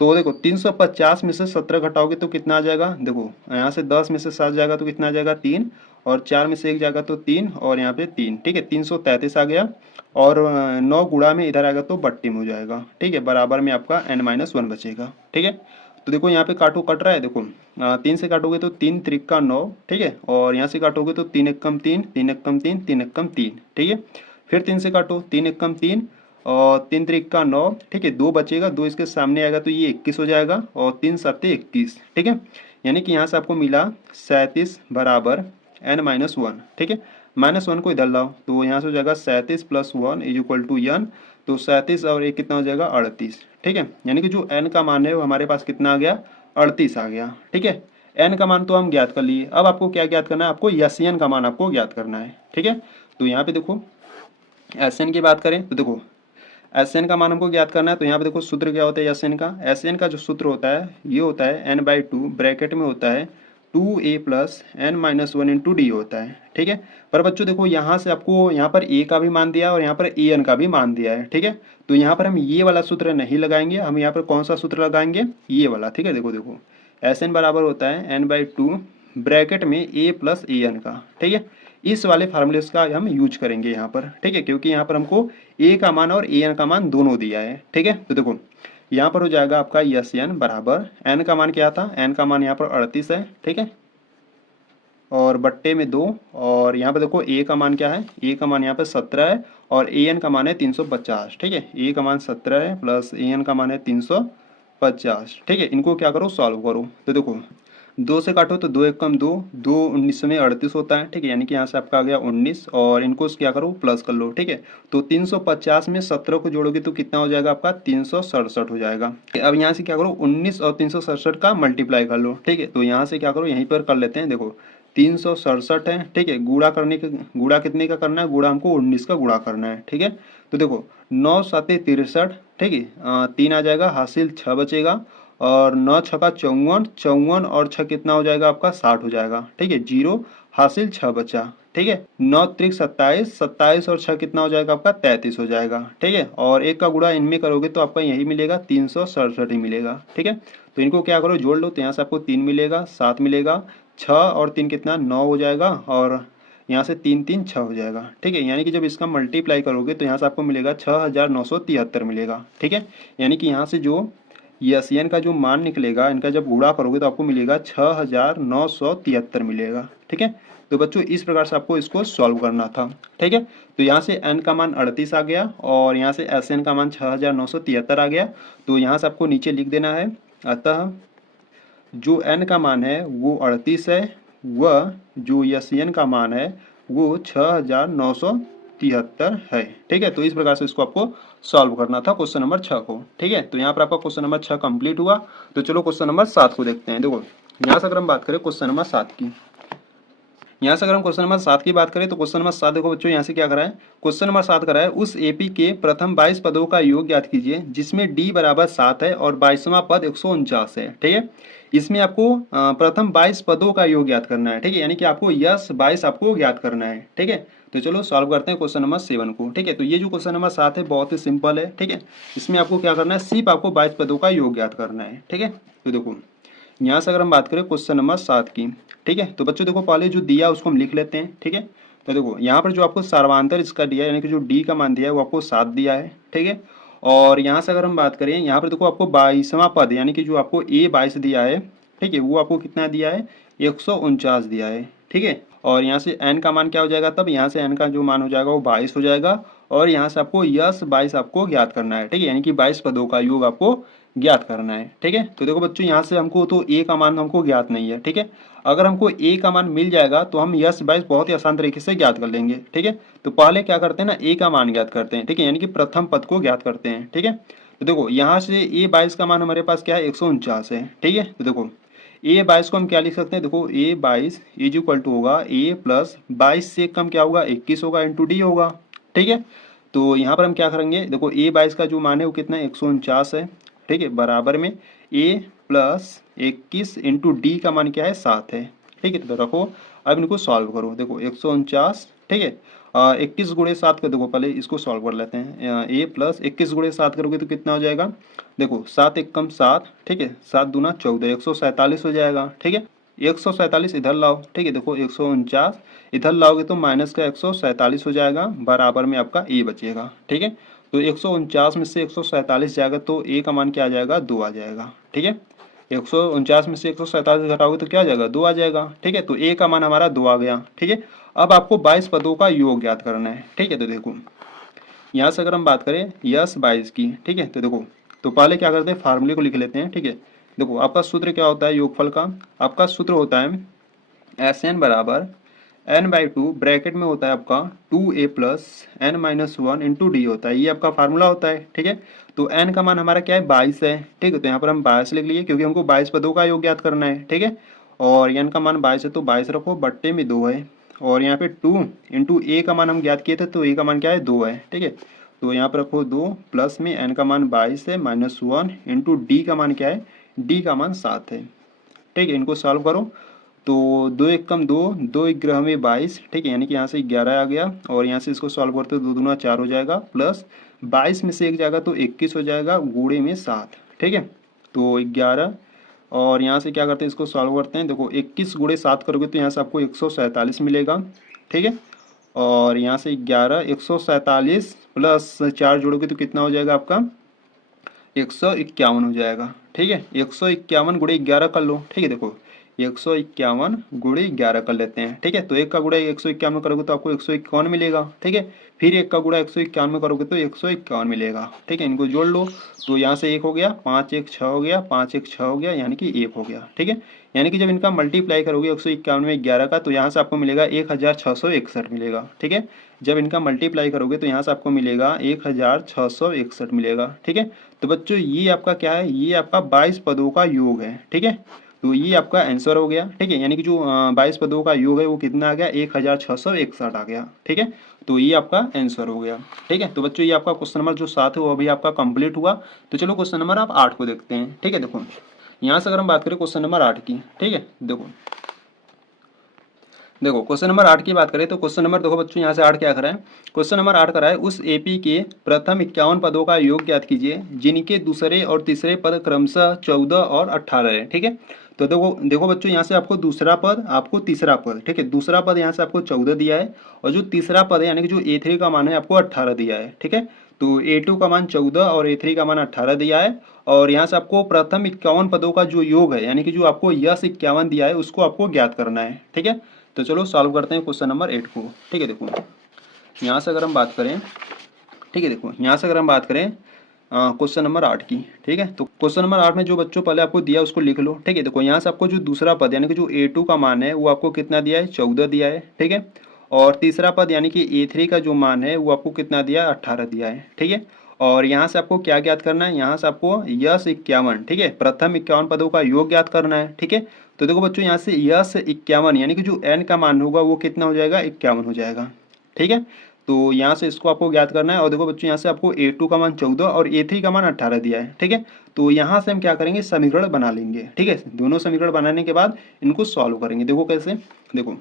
तो देखो 350 में से 17 घटाओगे तो कितना आ जाएगा, देखो यहाँ से 10 में से 7 जाएगा तो कितना आ जाएगा 3 और 4 में से 1 जाएगा तो 3 और यहाँ पे 3। ठीक है, 333 आ गया और 9 गुणा में इधर आएगा तो बट्टी में हो जाएगा। ठीक है, बराबर में आपका n-1 बचेगा। ठीक है, तो देखो यहाँ पे काटो कट रहा है। देखो 3 से काटोगे तो 3 त्रिका 9। ठीक है, और यहाँ से काटोगे तो 3 एकम 3 3 एकम 3 3 एकम 3। ठीक है, फिर 3 से काटो 3 एकम 3 और 3 त्रिका 9। ठीक है, 2 बचेगा, 2 इसके सामने आएगा तो ये 21 हो जाएगा और 3 सत्ते 21। ठीक है, यानी कि यहाँ से आपको मिला 37 बराबर n-1। ठीक है, -1 को इधर लाओ तो यहाँ से हो जाएगा 37 + 1 = n, तो 37 और 1 कितना हो जाएगा 38। ठीक है, यानी कि जो n का मान है वो हमारे पास कितना आ गया, 38 आ गया। ठीक है, n का मान तो हम ज्ञात कर लिए, अब आपको क्या ज्ञात करना है, आपको SN का मान आपको ज्ञात करना है। ठीक है, तो यहाँ पे देखो SN की बात करें तो देखो SN का मान हमको ज्ञात करना है, तो यहाँ पे देखो सूत्र क्या होता है SN का। SN का जो सूत्र होता है ये होता है n/2 ब्रैकेट में होता है 2a + n-1 इंटू डी होता है। ठीक है, पर बच्चों देखो यहाँ से आपको यहाँ पर a का भी मान दिया और यहाँ पर an का भी मान दिया है। ठीक है, तो यहाँ पर हम ये वाला सूत्र नहीं लगाएंगे, हम यहाँ पर कौन सा सूत्र लगाएंगे, ये वाला। ठीक है, देखो SN बराबर होता है n/2 ब्रैकेट में a + an का। ठीक है, इस वाले फार्मूले का हम यूज करेंगे यहाँ पर, ठीक है, क्योंकि यहाँ पर हमको ए का मान और ए एन का मान दोनों दिया है, ठीक है। तो देखो यहाँ पर हो जाएगा आपका यस एन बराबर एन का मान क्या था, एन का मान यहाँ पर 38 है, ठीक है, और बट्टे में 2, और यहाँ पे देखो ए का मान क्या है, ए का मान यहाँ पे 17 है और ए एन का मान है 350, ठीक है। ए का मान 17 है प्लस ए एन का मान है 350, ठीक है। इनको क्या करो, सॉल्व करो। तो देखो 2 से काटो तो 2 एक कम 2, 2 19 में 38 होता है, ठीक है, यानी कि यहाँ से आपका आ गया 19, और इनको क्या करो, प्लस कर लो, ठीक है। तो 350 में 17 को जोड़ोगे तो कितना हो जाएगा आपका, 367 हो जाएगा। अब यहाँ से क्या करो, 19 और 367 का मल्टीप्लाई कर लो, ठीक है। तो यहाँ से क्या करो, यहीं पर कर लेते हैं, देखो 367 है, ठीक है, गुणा करने का, गुणा कितने का करना है, गुणा हमको 19 का गुणा करना है, ठीक है। तो देखो 9 साते 63, ठीक है, 3 आ जाएगा, हासिल 6 बचेगा, और 9 छका 54, 54 और 6 कितना हो जाएगा आपका, 60 हो जाएगा, ठीक है, 0 हासिल 6 बचा, ठीक है। 9 त्रिक 27, 27 और 6 कितना हो जाएगा आपका, 33 हो जाएगा, ठीक है। और एक का गुणा इनमें करोगे तो आपका यही मिलेगा, 367 ही मिलेगा, ठीक है। तो इनको क्या करो, जोड़ लो, तो यहाँ से आपको 3 मिलेगा, 7 मिलेगा, 6 और 3 कितना, 9 हो जाएगा, और यहाँ से 3 3 6 हो जाएगा, ठीक है। यानी कि जब इसका मल्टीप्लाई करोगे तो यहाँ से आपको मिलेगा 6973 मिलेगा, ठीक है। यानी कि यहाँ से जो एन का जो मान निकलेगा, इनका जब गुणा करोगे तो आपको मिलेगा 6973 मिलेगा, ठीक है। तो बच्चों इस प्रकार से आपको इसको सॉल्व करना था, ठीक है। तो यहाँ से एन का मान 38 आ गया और यहाँ से एस एन का मान 6973 आ गया। तो यहाँ से आपको नीचे लिख देना है, अतः जो n का मान है वो 38 है, वह जो यस एन का मान है वो 6973 है, ठीक है। तो इस प्रकार से इसको आपको सॉल्व करना था क्वेश्चन नंबर 6 को, ठीक है। तो यहाँ पर आपका क्वेश्चन नंबर 6 कंप्लीट हुआ। तो चलो क्वेश्चन नंबर 7 को देखते हैं। देखो यहाँ से अगर हम बात करें क्वेश्चन नंबर 7 की, यहाँ से अगर हम क्वेश्चन नंबर 7 की बात करें तो क्वेश्चन नंबर 7 देखो बच्चों, यहाँ से क्या करा है, क्वेश्चन नंबर 7 करा है, उस एपी के प्रथम 22 पदों का योग ज्ञात कीजिए जिसमें डी बराबर 7 है और 22वां पद 149 है, ठीक है। इसमें आपको प्रथम 22 पदों का योग ज्ञात करना है, ठीक है, यानी कि आपको यस 22 आपको ज्ञात करना है, ठीक है। तो चलो सॉल्व करते हैं क्वेश्चन नंबर 7 को, ठीक है। तो ये जो क्वेश्चन नंबर 7 है बहुत ही सिंपल है, ठीक है। इसमें आपको क्या करना है, सिर्फ आपको 22 पदों का योग ज्ञात करना है, ठीक है। तो देखो यहाँ से अगर हम बात करें क्वेश्चन नंबर 7 की, ठीक है, तो बच्चों देखो पहले जो दिया उसको हम लिख लेते हैं, ठीक है। तो देखो यहाँ पर जो आपको सर्वांतर इसका दिया है, यानी कि जो डी का मान दिया है वो आपको 7 दिया है, ठीक है। और यहाँ से अगर हम बात करें, यहाँ पर देखो आपको 22वां पद यानी कि जो आपको ए 22 दिया है, ठीक है, वो आपको कितना दिया है, 149 दिया है, ठीक है। और यहाँ से एन का मान क्या हो जाएगा, तब यहाँ से एन का जो मान हो जाएगा वो 22 हो जाएगा, और यहाँ से आपको यस 22 आपको ज्ञात करना है, ठीक है, यानी कि 22 पदों का योग आपको ज्ञात करना है, ठीक है। तो देखो बच्चों यहाँ से हमको तो ए का मान हमको ज्ञात नहीं है, ठीक है। अगर हमको ए का मान मिल जाएगा तो हम यस 22 बहुत ही आसान तरीके से ज्ञात कर लेंगे, ठीक है। तो पहले क्या करते हैं ना, ए का मान ज्ञात करते हैं, ठीक है, यानी कि प्रथम पद को ज्ञात करते हैं, ठीक है। तो देखो यहाँ से ए 22 का मान हमारे पास क्या है, 149 है, ठीक है। तो देखो ए 22 को हम क्या लिख सकते हैं, देखो ए 22 इज इक्वल टू होगा ए प्लस 22 से कम क्या होगा, 21 होगा, इंटू डी होगा, ठीक है। तो यहाँ पर हम क्या करेंगे, देखो ए 22 का जो मान है वो कितना है, 149 है, ठीक है, बराबर में ए प्लस 21 इंटू डी का मान क्या है, 7 है, ठीक है। तो रखो, अब इनको सॉल्व करो, देखो 149, ठीक है, 21 गुणे 7 का, देखो पहले इसको सॉल्व कर लेते हैं, ए प्लस 21 गुणे 7 करोगे तो कितना हो जाएगा, देखो 7 एक कम 7, ठीक है, 7 दूना 14, 147 हो जाएगा, ठीक है। 147 इधर लाओ, ठीक है, देखो 149 इधर लाओगे तो माइनस का 147 हो जाएगा, बराबर में आपका ए बचेगा, ठीक है। तो 149 में से 147 जाएगा तो ए का मान क्या आ जाएगा, 2 आ जाएगा, ठीक है। 149 में से 147 घटाओगे तो क्या आ जाएगा, 2 आ जाएगा, ठीक है। तो ए का मान हमारा 2 आ गया, ठीक है। अब आपको 22 पदों का योग ज्ञात करना है, ठीक है। तो देखो यहाँ से अगर हम बात करें यस 22 की, ठीक है, तो देखो तो पहले क्या करते हैं, फार्मूले को लिख लेते हैं, ठीक है। देखो आपका सूत्र क्या होता है योगफल का, आपका सूत्र होता है एस एन बराबर n/2 ब्रैकेट में होता है आपका 2a plus n minus 1 into D होता है, ये आपका फार्मूला होता है, ठीक है। तो n का मान हमारा क्या है, 22 है, ठीक है। तो यहाँ पर हम 22 लिख लिए क्योंकि हमको 22 पदों का योग ज्ञात करना है, ठीक है। और n का मान 22 है तो 22 रखो, बट्टे में 2 है, और यहाँ पे 2 इंटू ए का मान हम ज्ञात किए थे तो ए का मान क्या है, 2 है, ठीक है। तो यहाँ पर रखो 2 प्लस में n का मान 22 है माइनस 1 इंटू डी का मान क्या है, डी का मान 7 है, ठीक है। इनको सॉल्व करो तो 2 एक कम 2, 2 एक ग्रह में 22, ठीक है, यानी कि यहाँ से 11 आ गया, और यहाँ से इसको सॉल्व करते हो 2 दूना 4 हो जाएगा, प्लस 22 में से एक जाएगा तो 21 हो जाएगा, गुणे में 7, ठीक है। तो 11, और यहाँ से क्या करते हैं, इसको सॉल्व करते हैं, देखो 21 गुणे 7 करोगे तो यहाँ से आपको 147 मिलेगा, ठीक है। और यहाँ से 11 147 प्लस 4 जोड़ोगे तो कितना हो जाएगा आपका 151 हो जाएगा। ठीक है, 151 गुणे 11 कर लो। ठीक है, देखो 151 गुणे 11 कर लेते हैं। ठीक है, तो एक का गुणा 151 में करोगे तो आपको 151 मिलेगा। ठीक है, फिर एक का गुणा 151 में करोगे तो 151 मिलेगा। ठीक है, इनको जोड़ लो तो यहाँ से एक हो गया, 5 1 6 हो गया, 5 1 6 हो गया, यानी कि 1 हो गया। ठीक है, यानी कि जब इनका मल्टीप्लाई करोगे 151 में 11 का तो यहाँ से आपको मिलेगा 1661 मिलेगा। ठीक है, जब इनका मल्टीप्लाई करोगे तो यहाँ से आपको मिलेगा 1661 मिलेगा। ठीक है, तो बच्चों ये आपका क्या है, ये आपका 22 पदों का योग है। ठीक है, तो ये आपका आंसर हो गया। ठीक है, यानी कि जो 22 पदों का योग है वो कितना आ गया 1661 आ गया। ठीक है, तो ये आपका आंसर हो गया। ठीक है, तो बच्चों ये आपका क्वेश्चन नंबर जो 7 है वो अभी आपका कंप्लीट हुआ। तो चलो क्वेश्चन नंबर आप 8 को देखते हैं। ठीक है, देखो यहाँ से अगर हम बात करें क्वेश्चन नंबर 8 की। ठीक है, देखो क्वेश्चन नंबर 8 की बात करें तो क्वेश्चन नंबर देखो बच्चों यहाँ से 8 क्या करा है, क्वेश्चन नंबर 8 करा है उस एपी के प्रथम 51 पदों का योग ज्ञात कीजिए जिनके दूसरे और तीसरे पद क्रमशः 14 और 18 है। ठीक है, तो देखो देखो बच्चों यहाँ से आपको दूसरा पद, आपको तीसरा पद। ठीक है, दूसरा पद यहाँ से आपको 14 दिया है और जो तीसरा पद है यानी कि जो A3 का मान है आपको 18 दिया है। ठीक है, तो A2 का मान 14 और A3 का मान 18 दिया है और यहाँ से आपको प्रथम 51 पदों का जो योग है यानी कि जो आपको यश 51 दिया है उसको आपको ज्ञात करना है। ठीक है, तो चलो सॉल्व करते हैं क्वेश्चन नंबर 8 को। ठीक है, देखो यहाँ से अगर हम बात करें, ठीक है देखो यहाँ से अगर हम बात करें क्वेश्चन नंबर 8 की। ठीक है, तो क्वेश्चन नंबर 8 में जो बच्चों पहले आपको दिया उसको लिख लो। ठीक है, देखो यहाँ से आपको जो दूसरा पद यानी कि जो A2 का मान है वो आपको कितना दिया है 14 दिया है। ठीक है, और तीसरा पद यानी कि A3 का जो मान है वो आपको कितना दिया है 18 दिया है। ठीक है, और यहाँ से आपको क्या ज्ञात करना है, यहाँ से आपको यश 51, ठीक है, प्रथम 51 पदों का योग ज्ञात करना है। ठीक है, तो देखो बच्चों यहाँ से यश 51 यानी कि जो n का मान होगा वो कितना हो जाएगा 51 हो जाएगा। ठीक है, तो यहाँ से इसको आपको ज्ञात करना है और देखो बच्चों यहाँ से आपको A2 का मान 14 और A3 का मान 18 दिया है। ठीक है, तो यहाँ से हम क्या करेंगे समीकरण बना लेंगे। ठीक है, दोनों समीकरण बनाने के बाद इनको सॉल्व करेंगे। देखो कैसे, देखो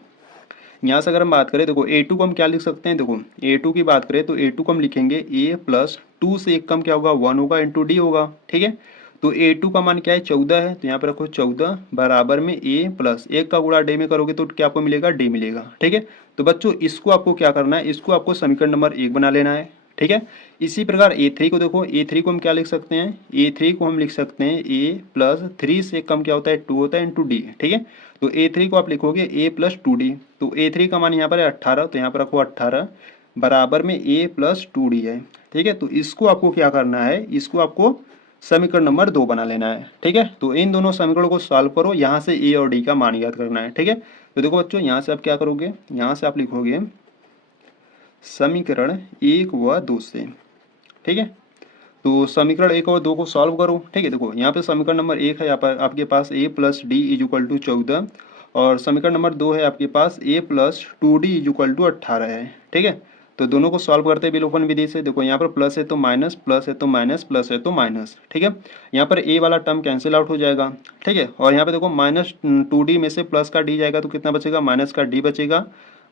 यहाँ से अगर हम बात करें देखो A2 को हम क्या लिख सकते हैं, देखो A2 की बात करें तो A2 को हम लिखेंगे A प्लस 2 से एक कम क्या होगा 1 होगा इंटू डी होगा। ठीक है, तो A2 का मान क्या है 14 है तो यहाँ पर रखो 14 बराबर में A प्लस एक का गुणा डी में करोगे तो क्या आपको मिलेगा डी मिलेगा। ठीक है, तो बच्चों इसको आपको क्या करना है, इसको आपको समीकरण नंबर 1 बना लेना है। ठीक है, इसी प्रकार A3 को देखो, A3 को हम क्या लिख सकते हैं, A3 को हम लिख सकते हैं A प्लस 3 से कम क्या होता है 2 होता है इंटू डी। ठीक है, तो A3 को आप लिखोगे A प्लस 2D, तो A3 का मान यहाँ पर है 18 तो यहाँ पर रखो 18 बराबर में A प्लस 2D है। ठीक है, तो इसको आपको क्या करना है, इसको आपको समीकरण नंबर 2 बना लेना है। ठीक है, तो इन दोनों समीकरणों को सॉल्व करो, यहाँ से A और D का मान ज्ञात करना है। ठीक है, तो देखो बच्चों यहाँ से आप क्या करोगे, यहाँ से आप लिखोगे समीकरण 1 व 2 से। ठीक है, तो समीकरण 1 और 2 को सॉल्व करो। ठीक है, देखो यहाँ पे समीकरण नंबर 1 है यहाँ पर आपके पास A plus D is equal to 14 और समीकरण नंबर 2 है आपके पास A plus 2D is equal to 18 है। ठीक है, तो दोनों को सॉल्व करते हैं विलोपन विधि से। देखो यहाँ पर प्लस है तो माइनस, प्लस है तो माइनस, प्लस है तो माइनस। ठीक है, यहाँ पर A वाला टर्म कैंसिल आउट हो जाएगा। ठीक है, और यहाँ पे देखो माइनस 2D में से प्लस का D जाएगा तो कितना बचेगा, माइनस का D बचेगा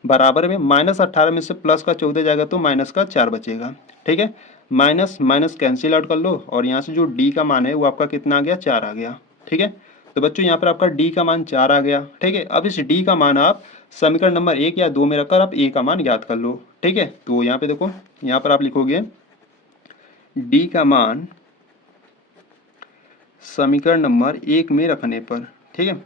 बराबर में माइनस 18 में से प्लस का 14 जाएगा तो माइनस का 4 बचेगा। ठीक है, माइनस माइनस कैंसिल आउट कर लो और यहाँ से जो D का मान है वो आपका कितना आ गया 4 आ गया। ठीक है, तो बच्चों यहाँ पर आपका D का मान 4 आ गया। ठीक है, अब इस D का मान आप समीकरण नंबर 1 या 2 में रखकर आप A का मान ज्ञात कर लो। ठीक है, तो यहाँ पे देखो यहाँ पर आप लिखोगे D का मान समीकरण नंबर 1 में रखने पर। ठीक है,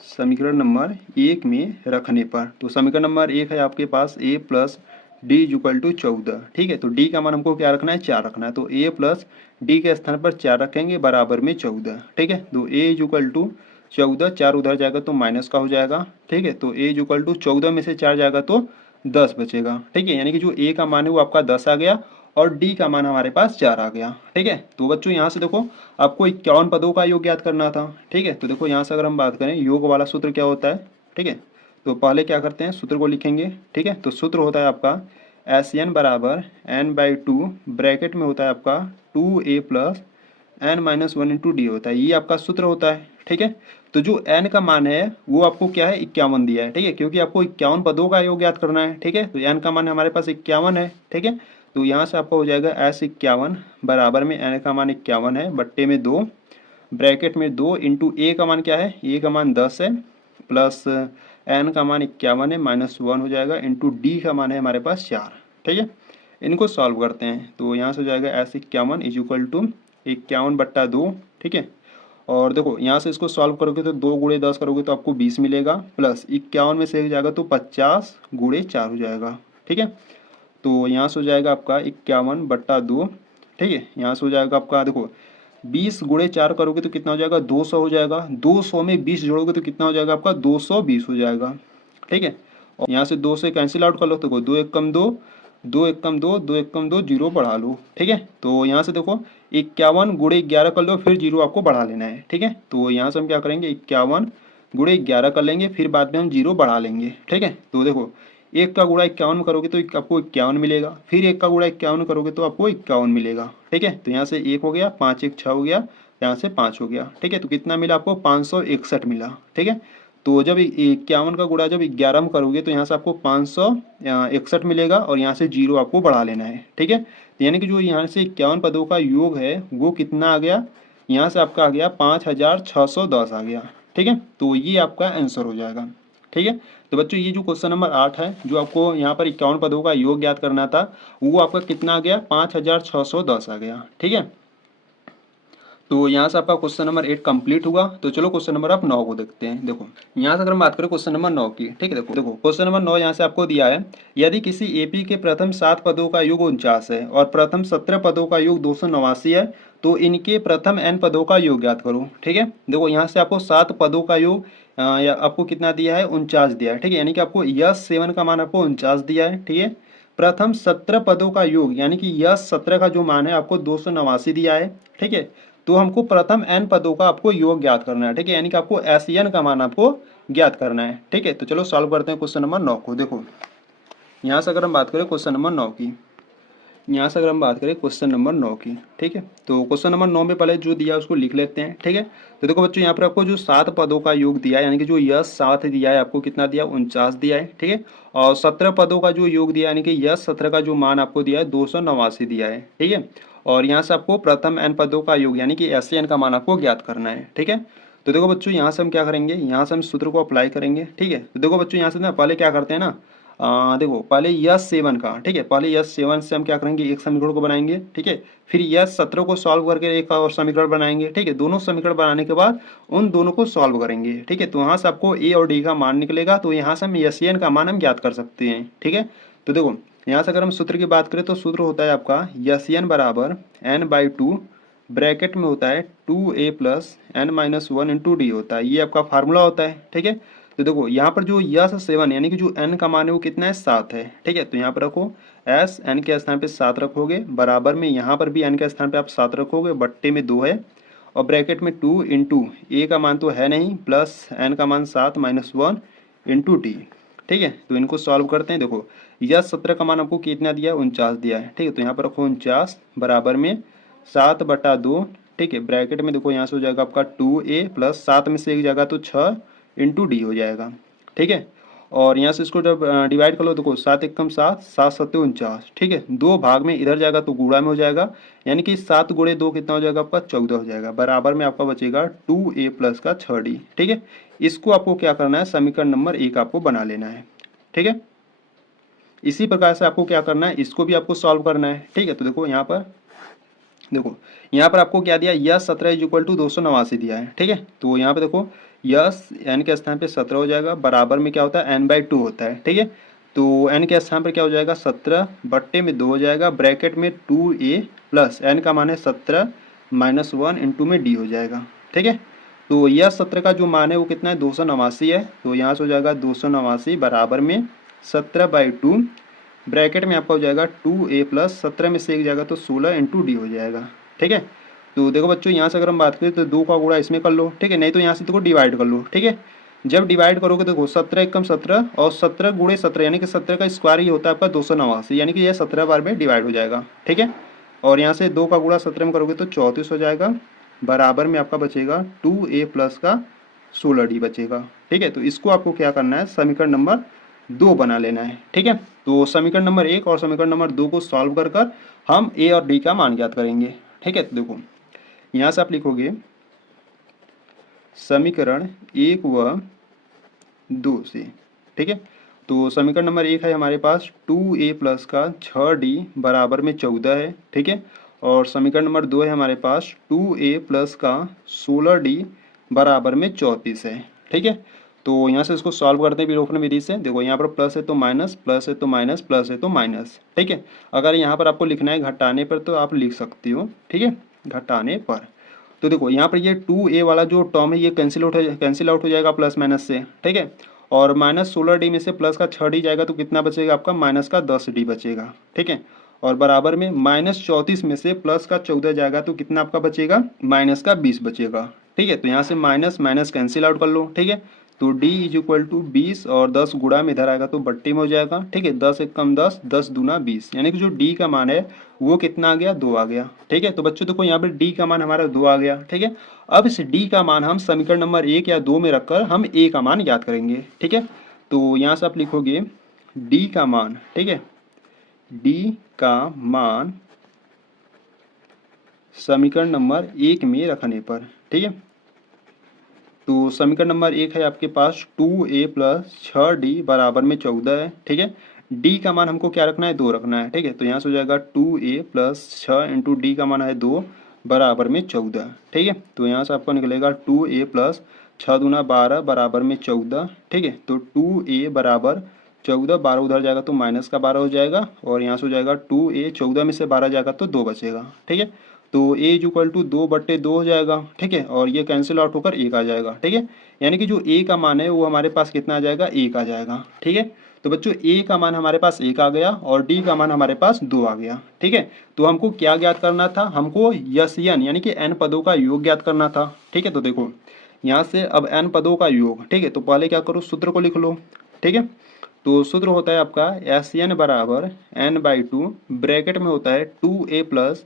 समीकरण नंबर 1 में रखने पर, तो समीकरण नंबर 1 है आपके पास A plus D is equal to 14। ठीक है, तो D का मान हमको क्या रखना है 4 रखना है, तो A प्लस डी के स्थान पर 4 रखेंगे बराबर में 14। ठीक है, तो A इज इक्वल टू 14, 4 उधर जाएगा तो माइनस का हो जाएगा। ठीक है, तो A इज इक्वल टू 14 में से 4 जाएगा तो 10 बचेगा। ठीक है, यानी कि जो A का मान है वो आपका 10 आ गया और D का मान हमारे पास 4 आ गया। ठीक है, तो बच्चों यहाँ से देखो आपको 51 पदों का योग ज्ञात करना था। ठीक है, तो देखो यहाँ से अगर हम बात करें योग वाला सूत्र क्या होता है। ठीक है, तो पहले क्या करते हैं सूत्र को लिखेंगे। ठीक है, तो सूत्र होता है आपका SN बराबर n/2 ब्रैकेट में होता है आपका 2A plus n minus 1 into D होता है, ये आपका सूत्र होता है। ठीक है, तो जो n का मान है वो आपको क्या है 51 दिया है। ठीक है, क्योंकि आपको 51 पदों का योग ज्ञात करना है। ठीक है, तो n का मान हमारे पास 51 है। ठीक है, तो यहाँ से आपका हो जाएगा S51 बराबर में n का मान 51 है बट्टे में 2 ब्रैकेट में 2 इंटू A का मान क्या है, A का मान 10 है प्लस n का मान 51 है, -1 हो जाएगा, इंटू d का मान है हमारे पास 4। ठीक है, इनको सॉल्व करते हैं तो यहाँ से हो जाएगा S51 इज इक्वल टू 51/2। ठीक है, और देखो यहाँ से इसको सॉल्व करोगे तो 2 गुणे 10 करोगे तो आपको 20 मिलेगा, प्लस 51 में से एक जाएगा तो 50 गुणे 4 हो जाएगा। ठीक है, तो यहाँ से हो जाएगा आपका 51/2। ठीक है, यहाँ से हो जाएगा आपका देखो 20 गुणे 4 करोगे तो कितना हो जाएगा 200 हो जाएगा, 200 में 20 जोड़ोगे तो कितना हो जाएगा आपका 220 हो जाएगा। ठीक है, और यहाँ से 2 से कैंसिल आउट कर लो तो 2 एक कम 2, 2 एक कम 2, 2 एक कम 2, जीरो बढ़ा लो। ठीक है, तो यहाँ से देखो 51 गुणे 11 कर लो, फिर जीरो आपको बढ़ा लेना है। ठीक है, तो यहाँ से हम क्या करेंगे 51 गुणे 11 कर लेंगे, फिर बाद में हम जीरो बढ़ा लेंगे। ठीक है, तो देखो 1 का गुणा 51 करोगे तो आपको 51 मिलेगा, फिर 1 का गुणा 51 करोगे तो आपको 51 मिलेगा। ठीक है, तो यहाँ से 1 हो गया, 5 1 6 हो गया, यहाँ से 5 हो गया। ठीक है, तो कितना मिला आपको 561 मिला। ठीक है, तो जब 51 का गुणा जब 11 में करोगे तो यहाँ से आपको 561 मिलेगा, और यहाँ से जीरो आपको बढ़ा लेना है। ठीक है, तो यानी कि जो यहाँ से 51 पदों का योग है वो कितना आ गया, यहाँ से आपका आ गया 5610 आ गया। ठीक है, तो ये आपका आंसर हो जाएगा। ठीक है, तो बच्चों ये जो क्वेश्चन नंबर 8 है, जो आपको यहाँ पर 51 पदों का योग ज्ञात करना था, वो आपका कितना आ गया 5610 आ गया। ठीक है, तो यहाँ से आपका क्वेश्चन नंबर 8 कंप्लीट हुआ। तो चलो क्वेश्चन नंबर आप 9 को देखते हैं। देखो यहाँ से अगर हम बात करें क्वेश्चन नंबर 9 की, ठीक है, देखो देखो क्वेश्चन नंबर 9 यहाँ से आपको दिया है, यदि किसी एपी के प्रथम 7 पदों का योग 49 है और प्रथम 17 पदों का योग 289 है, तो इनके प्रथम n पदों का योग ज्ञात करो। ठीक है, देखो यहाँ से आपको 7 पदों का योग या आपको कितना दिया है 49 दिया है। ठीक है, यानी कि आपको यस 7 का मान आपको 49 दिया है। ठीक है, प्रथम 17 पदों का योग यानी कि यस 17 का जो मान है आपको 289 दिया है। ठीक है, तो हमको प्रथम n पदों का आपको योग ज्ञात करना है। ठीक है, यानी कि आपको SN का मान आपको ज्ञात करना है। ठीक है, तो चलो सॉल्व करते हैं क्वेश्चन नंबर 9 को। देखो यहाँ से अगर हम बात करें क्वेश्चन नंबर 9 की, यहाँ से अगर हम बात करें क्वेश्चन नंबर 9 की, ठीक है, तो क्वेश्चन नंबर 9 में पहले जो दिया है उसको लिख लेते हैं। ठीक है, तो देखो बच्चों यहाँ पर आपको जो 7 पदों का योग दिया है, यानी कि जो यस 7 दिया है आपको कितना दिया 49 दिया है। ठीक है, और 17 पदों का जो योग दिया यानी कि यस 17 का जो मान आपको दिया है 289 दिया है। ठीक है, और यहाँ से आपको प्रथम n पदों का योग यानी कि SN का मान आपको ज्ञात करना है। ठीक है, तो देखो बच्चों यहाँ से हम क्या करेंगे, यहाँ से हम सूत्र को अप्लाई करेंगे। ठीक है, तो देखो बच्चों यहाँ से ना पहले क्या करते हैं ना, देखो पहले यस 7 का, ठीक है, पहले यस 7 से हम क्या करेंगे एक समीकरण को बनाएंगे। ठीक है, फिर यस 17 को सॉल्व करके एक और समीकरण बनाएंगे। ठीक है, दोनों समीकरण बनाने के बाद उन दोनों को सॉल्व करेंगे। ठीक है, तो यहाँ से आपको ए और डी का मान निकलेगा, तो यहाँ से हम यस एन का मान हम ज्ञात कर सकते हैं। ठीक है, तो देखो यहाँ से अगर हम सूत्र की बात करें तो सूत्र होता है आपका यस एन बराबर n/2 ब्रैकेट में होता है 2a plus n-1 into D होता है, ये आपका फार्मूला होता है। ठीक है, तो देखो यहाँ पर जो यस 7 यानी कि जो n का मान है वो कितना है 7 है। ठीक है, तो यहाँ पर रखो s n के स्थान पे 7 रखोगे, बराबर में यहाँ पर भी n के स्थान पे आप 7 रखोगे, बट्टे में 2 है, और ब्रैकेट में 2 इंटू ए का मान तो है नहीं, प्लस n का मान 7 -1 इंटू टी। ठीक है, तो इनको सॉल्व करते हैं। देखो यस 17 का मान आपको कितना दिया है 49 दिया है। ठीक है, तो यहाँ पर रखो 49 बराबर में 7/2। ठीक है, ब्रैकेट में देखो यहाँ से हो जाएगा आपका 2a प्लस 7 में से एक जाएगा तो 6 इंटू डी हो जाएगा। ठीक है, और यहाँ से इसको जब डिवाइड कर लो देखो 7 एकम 7, 7 सत्ते 49। ठीक है, 2 भाग में इधर जाएगा तो गुणा में हो जाएगा, यानी कि 7 गुणे 2 कितना हो जाएगा आपका 14 हो जाएगा, बराबर में आपका बचेगा 2a प्लस का 6d। ठीक है, इसको आपको क्या करना है समीकरण नंबर 1 आपको बना लेना है। ठीक है, इसी प्रकार से आपको क्या करना है, इसको भी आपको सॉल्व करना है। ठीक है, तो देखो यहाँ पर आपको क्या दिया यस 17 इज इक्वल टू 289 दिया है। ठीक है, तो यहाँ पे देखो यस n के स्थान पे 17 हो जाएगा, बराबर में क्या होता है n/2 होता है। ठीक है, तो n के स्थान पर क्या हो जाएगा 17 बट्टे में 2 हो जाएगा, ब्रैकेट में 2a प्लस n का मान है 17 -1 इंटू में d हो जाएगा। ठीक है, तो यस 17 का जो मान है वो कितना है 289 है, तो यहाँ से हो जाएगा 289 बराबर में 17/2 ब्रैकेट में आपका हो जाएगा 2a प्लस 17 में से एक जाएगा तो 16 इंटू डी हो जाएगा। ठीक है, तो देखो बच्चों यहाँ से अगर हम बात करें तो 2 का गुणा इसमें कर लो। ठीक है, नहीं तो यहाँ से देखो डिवाइड कर लो। ठीक है, जब डिवाइड करोगे तो देखो 17 एकम 17 और 17 गुणे 17 यानी कि 17 का स्क्वायर ही होता है आपका 289, यानी कि यह 17 बार में डिवाइड हो जाएगा। ठीक है, और यहाँ से 2 का गुणा 17 में करोगे तो 34 हो जाएगा, बराबर में आपका बचेगा 2a प्लस का 16d बचेगा। ठीक है, तो इसको आपको क्या करना है समीकरण नंबर 2 बना लेना है। ठीक है, तो समीकरण नंबर 1 और समीकरण नंबर 2 को सॉल्व कर कर हम ए और डी का मान ज्ञात करेंगे। ठीक है, तो देखो यहाँ से आप लिखोगे समीकरण 1 व 2 से, ठीक है। तो समीकरण नंबर 1 है हमारे पास 2a प्लस का 6d बराबर में 14 है, ठीक है। और समीकरण नंबर 2 है हमारे पास 2a प्लस का 16d बराबर में 34 है, ठीक है। तो यहाँ से इसको सॉल्व करते हैं विलोपन विधि से। देखो यहाँ पर प्लस है तो माइनस, प्लस है तो माइनस, प्लस है तो माइनस, ठीक है। अगर यहाँ पर आपको लिखना है घटाने पर तो आप लिख सकती हो, ठीक है, घटाने पर। तो देखो यहाँ पर ये 2a वाला जो टर्म है ये कैंसिल आउट हो जाएगा प्लस माइनस से, ठीक है। और माइनस 16d में से प्लस का 6d जाएगा तो कितना बचेगा आपका, माइनस का 10d बचेगा, ठीक है। और बराबर में माइनस 34 में से प्लस का 14 जाएगा तो कितना आपका बचेगा, माइनस का 20 बचेगा, ठीक है। तो यहाँ से माइनस माइनस कैंसिल आउट कर लो, ठीक है। तो d इज इक्वल टू 20 और 10 गुणा में इधर आएगा तो बट्टी में हो जाएगा, ठीक है। 10 एक कम 10, 10 दूना 20, यानी कि जो d का मान है वो कितना आ गया, 2 आ गया, ठीक है। तो बच्चों देखो यहाँ पर d का मान हमारा 2 आ गया, ठीक है। अब इस d का मान हम समीकरण नंबर 1 या 2 में रखकर हम a का मान याद करेंगे, ठीक है। तो यहाँ से आप लिखोगे d का मान, ठीक है, d का मान समीकरण नंबर 1 में रखने पर, ठीक है। तो समीकरण नंबर 1 है आपके पास 2a प्लस 6d बराबर में 14 है, ठीक है। d का मान हमको क्या रखना है, 2 रखना है, ठीक है। तो यहाँ से हो जाएगा 2a प्लस 6 इंटू डी का मान है 2 बराबर में 14, ठीक है। तो यहाँ से आपको निकलेगा 2a प्लस 6 दूना 12 बराबर में 14, ठीक है। तो 2a बराबर 14, 12 उधर जाएगा तो माइनस का 12 हो जाएगा, और यहाँ से हो जाएगा 2a, 14 में से 12 जाएगा तो 2 बचेगा, ठीक है। तो a इज इक्वल टू 2/2 हो जाएगा, ठीक है। और ये कैंसिल आउट होकर 1 आ जाएगा, ठीक है। यानी कि जो a का मान है वो हमारे पास कितना आ जाएगा, 1 आ जाएगा, ठीक है। तो बच्चों a का मान हमारे पास 1 आ गया और d का मान हमारे पास 2 आ गया, ठीक है। तो हमको क्या ज्ञात करना था, हमको यन यानी कि n पदों का योग ज्ञात करना था, ठीक है। तो देखो यहाँ से अब n पदों का योग, ठीक है। तो पहले क्या करो, सूत्र को लिख लो, ठीक है। तो सूत्र होता है आपका Sn बराबर n/2, ब्रैकेट में होता है 2a plus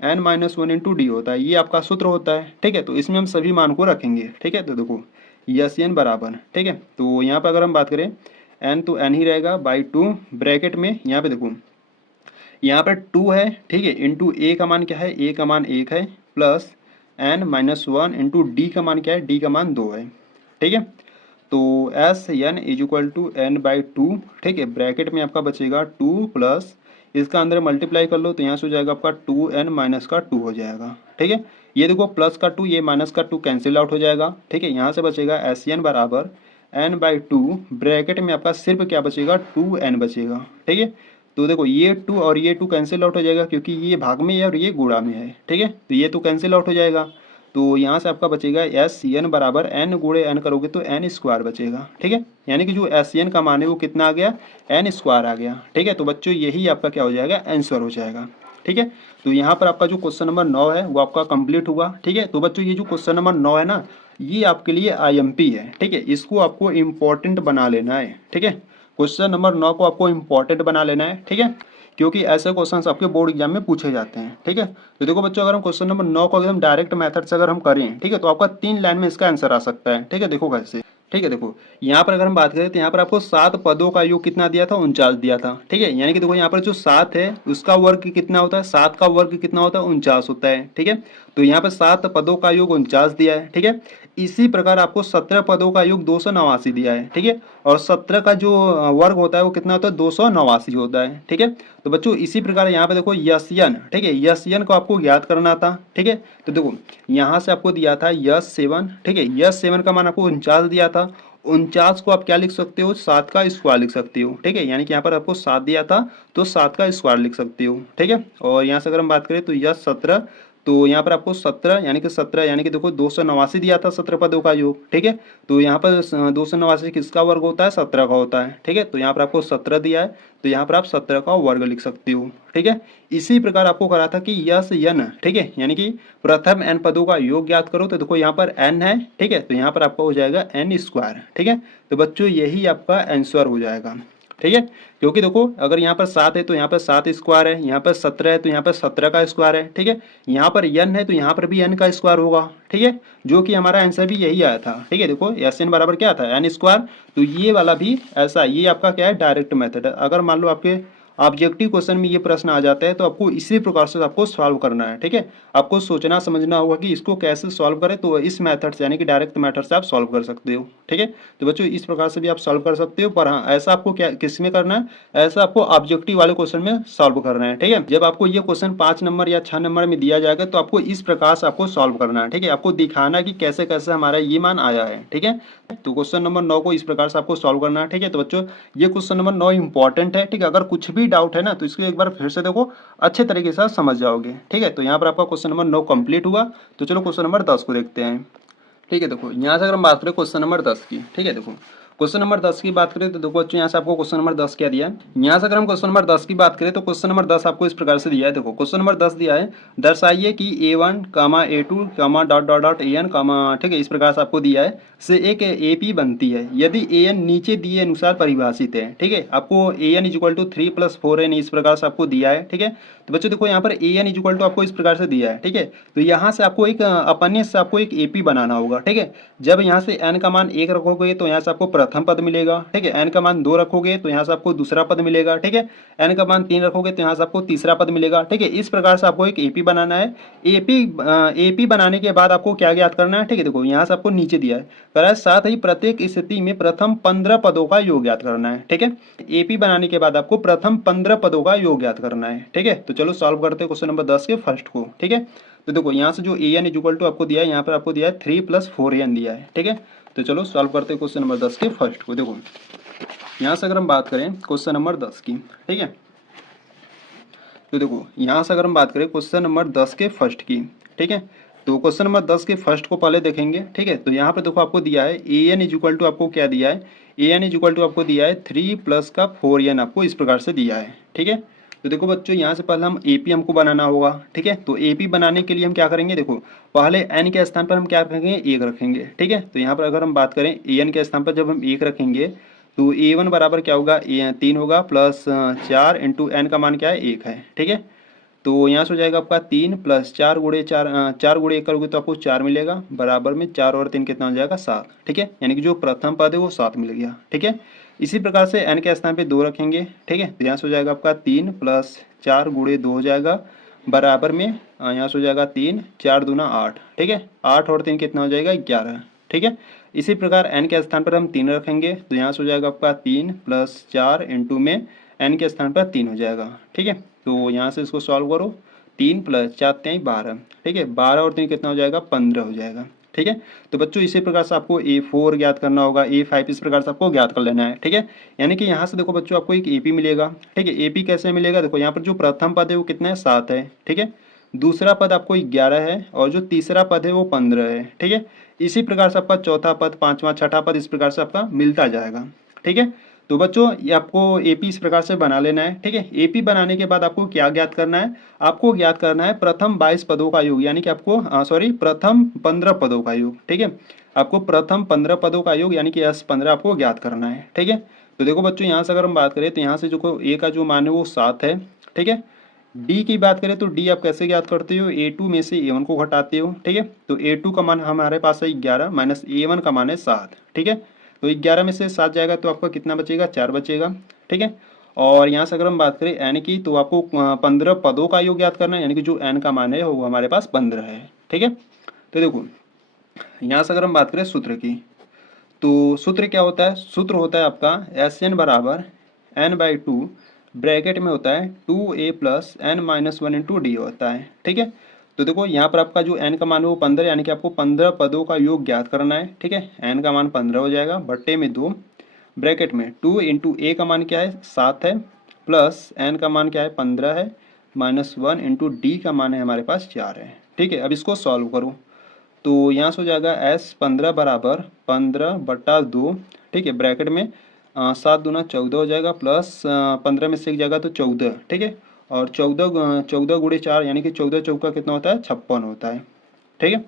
n-1 into D होता है, ये आपका सूत्र होता है, ठीक है। तो इसमें हम सभी मान को रखेंगे, ठीक है। तो देखो Sn बराबर, ठीक है। तो यहाँ पर अगर हम बात करें n तो n ही रहेगा बाई 2, ब्रैकेट में यहाँ पे देखो यहाँ पर 2 है, ठीक है, इंटू a का मान क्या है, a का मान 1 है, प्लस n-1 इंटू डी का मान क्या है, d का मान 2 है, ठीक है। तो Sn is equal to n/2, ठीक है। ब्रैकेट में आपका बचेगा 2 प्लस इसका अंदर मल्टीप्लाई कर लो तो यहाँ से हो जाएगा आपका 2n माइनस का 2 हो जाएगा, ठीक है। ये देखो प्लस का 2, ये माइनस का 2 कैंसिल आउट हो जाएगा, ठीक है। यहाँ से बचेगा Sn बराबर n/2, ब्रैकेट में आपका सिर्फ क्या बचेगा, 2n बचेगा, ठीक है। तो देखो ये 2 और ये 2 कैंसिल आउट हो जाएगा क्योंकि ये भाग में है और ये गुणा में है, ठीक है। तो ये तो कैंसिल आउट हो जाएगा, तो यहाँ से आपका बचेगा Sn बराबर n गुणे n करोगे तो n स्क्वायर बचेगा, ठीक है। यानी कि जो Sn का मान है वो कितना आ गया, n स्क्वायर आ गया, ठीक है। तो बच्चों यही आपका क्या हो जाएगा, आंसर हो जाएगा, ठीक है। तो यहाँ पर आपका जो क्वेश्चन नंबर 9 है वो आपका कंप्लीट हुआ, ठीक है। तो बच्चों ये जो क्वेश्चन नंबर 9 है ना, ये आपके लिए IMP है, ठीक है। इसको आपको इम्पोर्टेंट बना लेना है, ठीक है। क्वेश्चन नंबर 9 को आपको इम्पोर्टेंट बना लेना है, ठीक है, क्योंकि ऐसे क्वेश्चंस आपके बोर्ड एग्जाम में पूछे जाते हैं, ठीक है। तो देखो बच्चों अगर हम क्वेश्चन नंबर 9 को एकदम डायरेक्ट मेथड से अगर हम करें, ठीक है, तो आपका 3 लाइन में इसका आंसर आ सकता है, ठीक है। देखो कैसे, ठीक है। देखो यहाँ पर अगर हम बात करें तो यहाँ पर आपको 7 पदों का योग कितना दिया था, 49 दिया था, ठीक है। यानी कि देखो यहाँ पर जो 7 है उसका वर्ग कितना होता है, 7 का वर्ग कितना होता है, 49 होता है, ठीक है। तो यहाँ पर 7 पदों का योग 49 दिया है, ठीक है। इसी प्रकार आपको 17 पदों का योग 289 दिया है, ठीक है। और 17 का जो वर्ग होता है वो कितना होता है, 289 होता है, ठीक है। तो बच्चों इसी प्रकार यहाँ पे देखो यन, ठीक है, यन को आपको याद करना था, ठीक है। तो देखो यहाँ से आपको दिया था यस7, ठीक है। यस7 का मान आपको 49 दिया था, 49 को आप क्या लिख सकते हो, 7 का स्क्वायर लिख सकते हो, ठीक है। यानी कि यहाँ पर आपको 7 दिया था तो 7 का स्क्वायर लिख सकते हो, ठीक है। और यहाँ से अगर हम बात करें तो यस17, तो यहाँ पर आपको 17 यानी कि 17 यानी कि देखो 289 दिया था 17 पदों का योग, ठीक है। तो यहाँ पर 289 किसका वर्ग होता है, 17 का होता है, ठीक है। तो यहाँ पर आपको 17 दिया है तो यहाँ पर आप 17 का वर्ग लिख सकते हो, ठीक है। इसी प्रकार आपको करा था कि यस यन, ठीक है, यानी कि प्रथम n पदों का योग ज्ञात करो, तो देखो यहाँ पर n है, ठीक है। तो यहाँ पर आपका हो जाएगा n स्क्वायर, ठीक है। तो बच्चों यही आपका आंसर हो जाएगा, ठीक है। क्योंकि देखो अगर यहाँ पर 7 है तो यहाँ पर 7 स्क्वायर है, यहाँ पर 17 है तो यहाँ पर 17 का स्क्वायर है, ठीक है। यहाँ पर n है तो यहाँ पर भी n का स्क्वायर होगा, ठीक है, जो कि हमारा आंसर भी यही आया था, ठीक है। देखो Sn बराबर क्या था, n स्क्वायर। तो ये वाला भी ऐसा, ये आपका क्या है, डायरेक्ट मेथड है। अगर मान लो आपके ऑब्जेक्टिव क्वेश्चन में ये प्रश्न आ जाता है तो आपको इसी प्रकार से आपको सॉल्व करना है, ठीक है। आपको सोचना समझना होगा कि इसको कैसे सॉल्व करें, तो इस मेथड से यानी कि डायरेक्ट मेथड से आप सॉल्व कर सकते हो, ठीक है। तो बच्चों इस प्रकार से भी आप सॉल्व कर सकते हो, पर हाँ ऐसा आपको क्या किस में करना है, ऐसा आपको ऑब्जेक्टिव वाले क्वेश्चन में सॉल्व करना है, ठीक है। जब आपको ये क्वेश्चन 5 नंबर या 6 नंबर में दिया जाएगा तो आपको इस प्रकार से आपको सॉल्व करना है, ठीक है। आपको दिखाना कि कैसे कैसे हमारा ये मान आया है, ठीक है। तो क्वेश्चन नंबर 9 को इस प्रकार से आपको सॉल्व करना है, ठीक है। तो बच्चों ये क्वेश्चन नंबर 9 इंपॉर्टेंट है, ठीक है। अगर कुछ भी डाउट है ना तो इसको एक बार फिर से देखो, अच्छे तरीके से समझ जाओगे, ठीक है। तो यहाँ पर आपका क्वेश्चन नंबर 9 कंप्लीट हुआ। तो चलो क्वेश्चन नंबर 10 को देखते हैं, ठीक है। देखो यहाँ से अगर हम बात करें क्वेश्चन नंबर 10 की, ठीक है। देखो क्वेश्चन नंबर 10 की बात करें तो देखो बच्चों यहाँ से आपको क्वेश्चन नंबर 10 क्या दिया है। यहाँ से अगर हम क्वेश्चन नंबर 10 की बात करें तो क्वेश्चन नंबर 10 आपको इस प्रकार से दिया है। देखो क्वेश्चन नंबर 10 दिया है, दर्शाइए कि A1, A2, dot dot dot AN, ठीक है, इस प्रकार से आपको दिया है से एक AP बनती है यदि AN नीचे दिए अनुसार परिभाषित है, ठीक है। आपको AN इक्वल टू 3 + 4n इस प्रकार से आपको दिया है, ठीक है। तो बच्चों देखो यहाँ पर AN इक्वल टू आपको इस प्रकार से दिया है, ठीक है। तो यहाँ से आपको एक अपने से आपको एक AP बनाना होगा, ठीक है। जब यहाँ से n का मान 1 रखोगे तो यहाँ से आपको प्रथम पद मिलेगा, ठीक है। n का मान 2 रखोगे तो यहाँ से आपको दूसरा पद मिलेगा, ठीक है। n का मान 3 रखोगे तो यहाँ से आपको तीसरा पद मिलेगा, ठीक है। इस प्रकार से आपको एक AP बनाना है। AP बनाने के बाद आपको क्या ज्ञात करना है, ठीक है। देखो यहाँ से आपको नीचे दिया है, कह रहा है साथ ही प्रत्येक स्थिति में प्रथम 15 पदों का योग ज्ञात करना है, ठीक है। AP बनाने के बाद आपको प्रथम 15 पदों का योग ज्ञात करना है, ठीक है। तो चलो सॉल्व करते हैं क्वेश्चन नंबर 10 के फर्स्ट को, ठीक है। तो देखो यहाँ से जो AN इक्वल टू आपको दिया है, यहाँ पर आपको दिया है 3 + 4n दिया है, ठीक है। तो चलो सॉल्व करते हैं क्वेश्चन नंबर 10 के फर्स्ट को। देखो यहाँ से अगर हम बात करें क्वेश्चन नंबर 10 की, ठीक है। तो देखो यहाँ से अगर हम बात करें क्वेश्चन नंबर 10 के फर्स्ट की, ठीक है। तो क्वेश्चन नंबर 10 के फर्स्ट को पहले देखेंगे, ठीक है। तो यहाँ पर देखो आपको दिया है AN इक्वल टू आपको क्या दिया है, AN इक्वल टू आपको दिया है 3 + का 4n आपको इस प्रकार से दिया है, ठीक है। तो देखो बच्चों यहाँ से पहले हम AP हमको बनाना होगा, ठीक है। तो AP बनाने के लिए हम क्या करेंगे, देखो पहले n के स्थान पर हम क्या रखेंगे, 1 रखेंगे, ठीक है। तो यहाँ पर अगर हम बात करें AN के स्थान पर जब हम 1 रखेंगे तो A1 बराबर क्या होगा, 3 होगा प्लस 4 इंटू n का मान क्या है, 1 है, ठीक है। तो यहाँ से हो जाएगा आपका 3 + 4 गुणे 4, 4 गुणे 1 करोगे तो आपको 4 मिलेगा, बराबर में 4 और 3 कितना हो जाएगा, 7, ठीक है। यानी कि जो प्रथम पद है वो 7 मिल गया, ठीक है। इसी प्रकार से n के स्थान पे 2 रखेंगे, ठीक है। तो यहाँ से हो जाएगा आपका 3 + 4 गुणे 2 हो जाएगा, बराबर में यहाँ से हो जाएगा 3, 4 दूना 8, ठीक है। 8 और 3 कितना हो जाएगा, 11, ठीक है। इसी प्रकार n के स्थान पर हम 3 रखेंगे तो यहाँ से हो जाएगा आपका 3 + 4 इंटू में n के स्थान पर 3 हो जाएगा, ठीक है। तो यहाँ से इसको सॉल्व करो, 3 + 4 = 12, ठीक है। 12 और 3 कितना हो जाएगा, 15 हो जाएगा, ठीक है। तो बच्चों इसी प्रकार से आपको A4 ज्ञात करना होगा, A5 इस प्रकार से आपको ज्ञात कर लेना है, ठीक है। यानी कि यहाँ से देखो बच्चों आपको एक AP मिलेगा, ठीक है। AP कैसे मिलेगा, देखो यहाँ पर जो प्रथम पद है वो कितना है, 7 है, ठीक है। दूसरा पद आपको 11 है और जो तीसरा पद है वो 15 है, ठीक है। इसी प्रकार से आपका चौथा पद, पांचवा, छठा पद इस प्रकार से आपका मिलता जाएगा, ठीक है। तो बच्चों ये आपको AP इस प्रकार से बना लेना है, ठीक है। AP बनाने के बाद आपको क्या ज्ञात करना है, आपको ज्ञात करना है प्रथम 22 पदों का योग, यानी कि आपको प्रथम 15 पदों का योग, ठीक है। आपको प्रथम 15 पदों का योग यानी कि S15 आपको ज्ञात करना है, ठीक है। तो देखो बच्चों यहाँ से अगर हम बात करें तो यहाँ से जो A का जो मान है वो 7 है, ठीक है। D की बात करें तो D आप कैसे ज्ञात करते हो, A2 में से A1 को घटाते हो, ठीक है। तो A2 का मान हमारे पास है 11 माइनस A1 का मान है 7, ठीक है। तो 11 में से 7 जाएगा तो आपका कितना बचेगा, 4 बचेगा, ठीक है। और यहाँ से अगर हम बात करें n की तो आपको 15 पदों का योग ज्ञात करना है, यानी कि जो n का मान है वो हमारे पास 15 है, ठीक है। तो देखो यहाँ से अगर हम बात करें सूत्र की, तो सूत्र क्या होता है, सूत्र होता है आपका Sn बराबर n/2 ब्रैकेट में होता है 2a + n-1 × d होता है, ठीक है। तो देखो यहाँ पर आपका जो n का मान है वो 15, यानी कि आपको 15 पदों का योग ज्ञात करना है, ठीक है। n का मान 15 हो जाएगा, बट्टे में 2, ब्रैकेट में 2 × a का मान क्या है, 7 है, प्लस n का मान क्या है, 15 है, -1 × d का मान है हमारे पास 4 है, ठीक है। अब इसको सॉल्व करो तो यहाँ से हो जाएगा S15 बराबर 15/2, ठीक है। ब्रैकेट में 7 दूना 14 हो जाएगा, प्लस 15 में से एक जाएगा तो 14, ठीक है। और 14 गुणे 4 यानी कि 14 चौका कितना होता है, 56 होता है, ठीक है।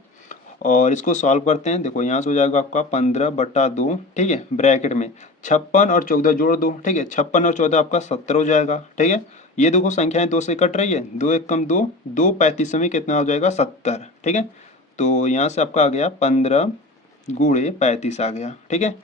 और इसको सॉल्व करते हैं, देखो यहाँ से हो जाएगा आपका 15/2, ठीक है। ब्रैकेट में 56 और 14 जोड़ दो, ठीक है। 56 और 14 आपका 70 हो जाएगा, ठीक है। ये देखो संख्याएं 2 से कट रही है, 2 एक कम 2, 2 35 में कितना हो जाएगा, 70, ठीक है। तो यहाँ से आपका आ गया 15 गुणे 35 आ गया, ठीक है,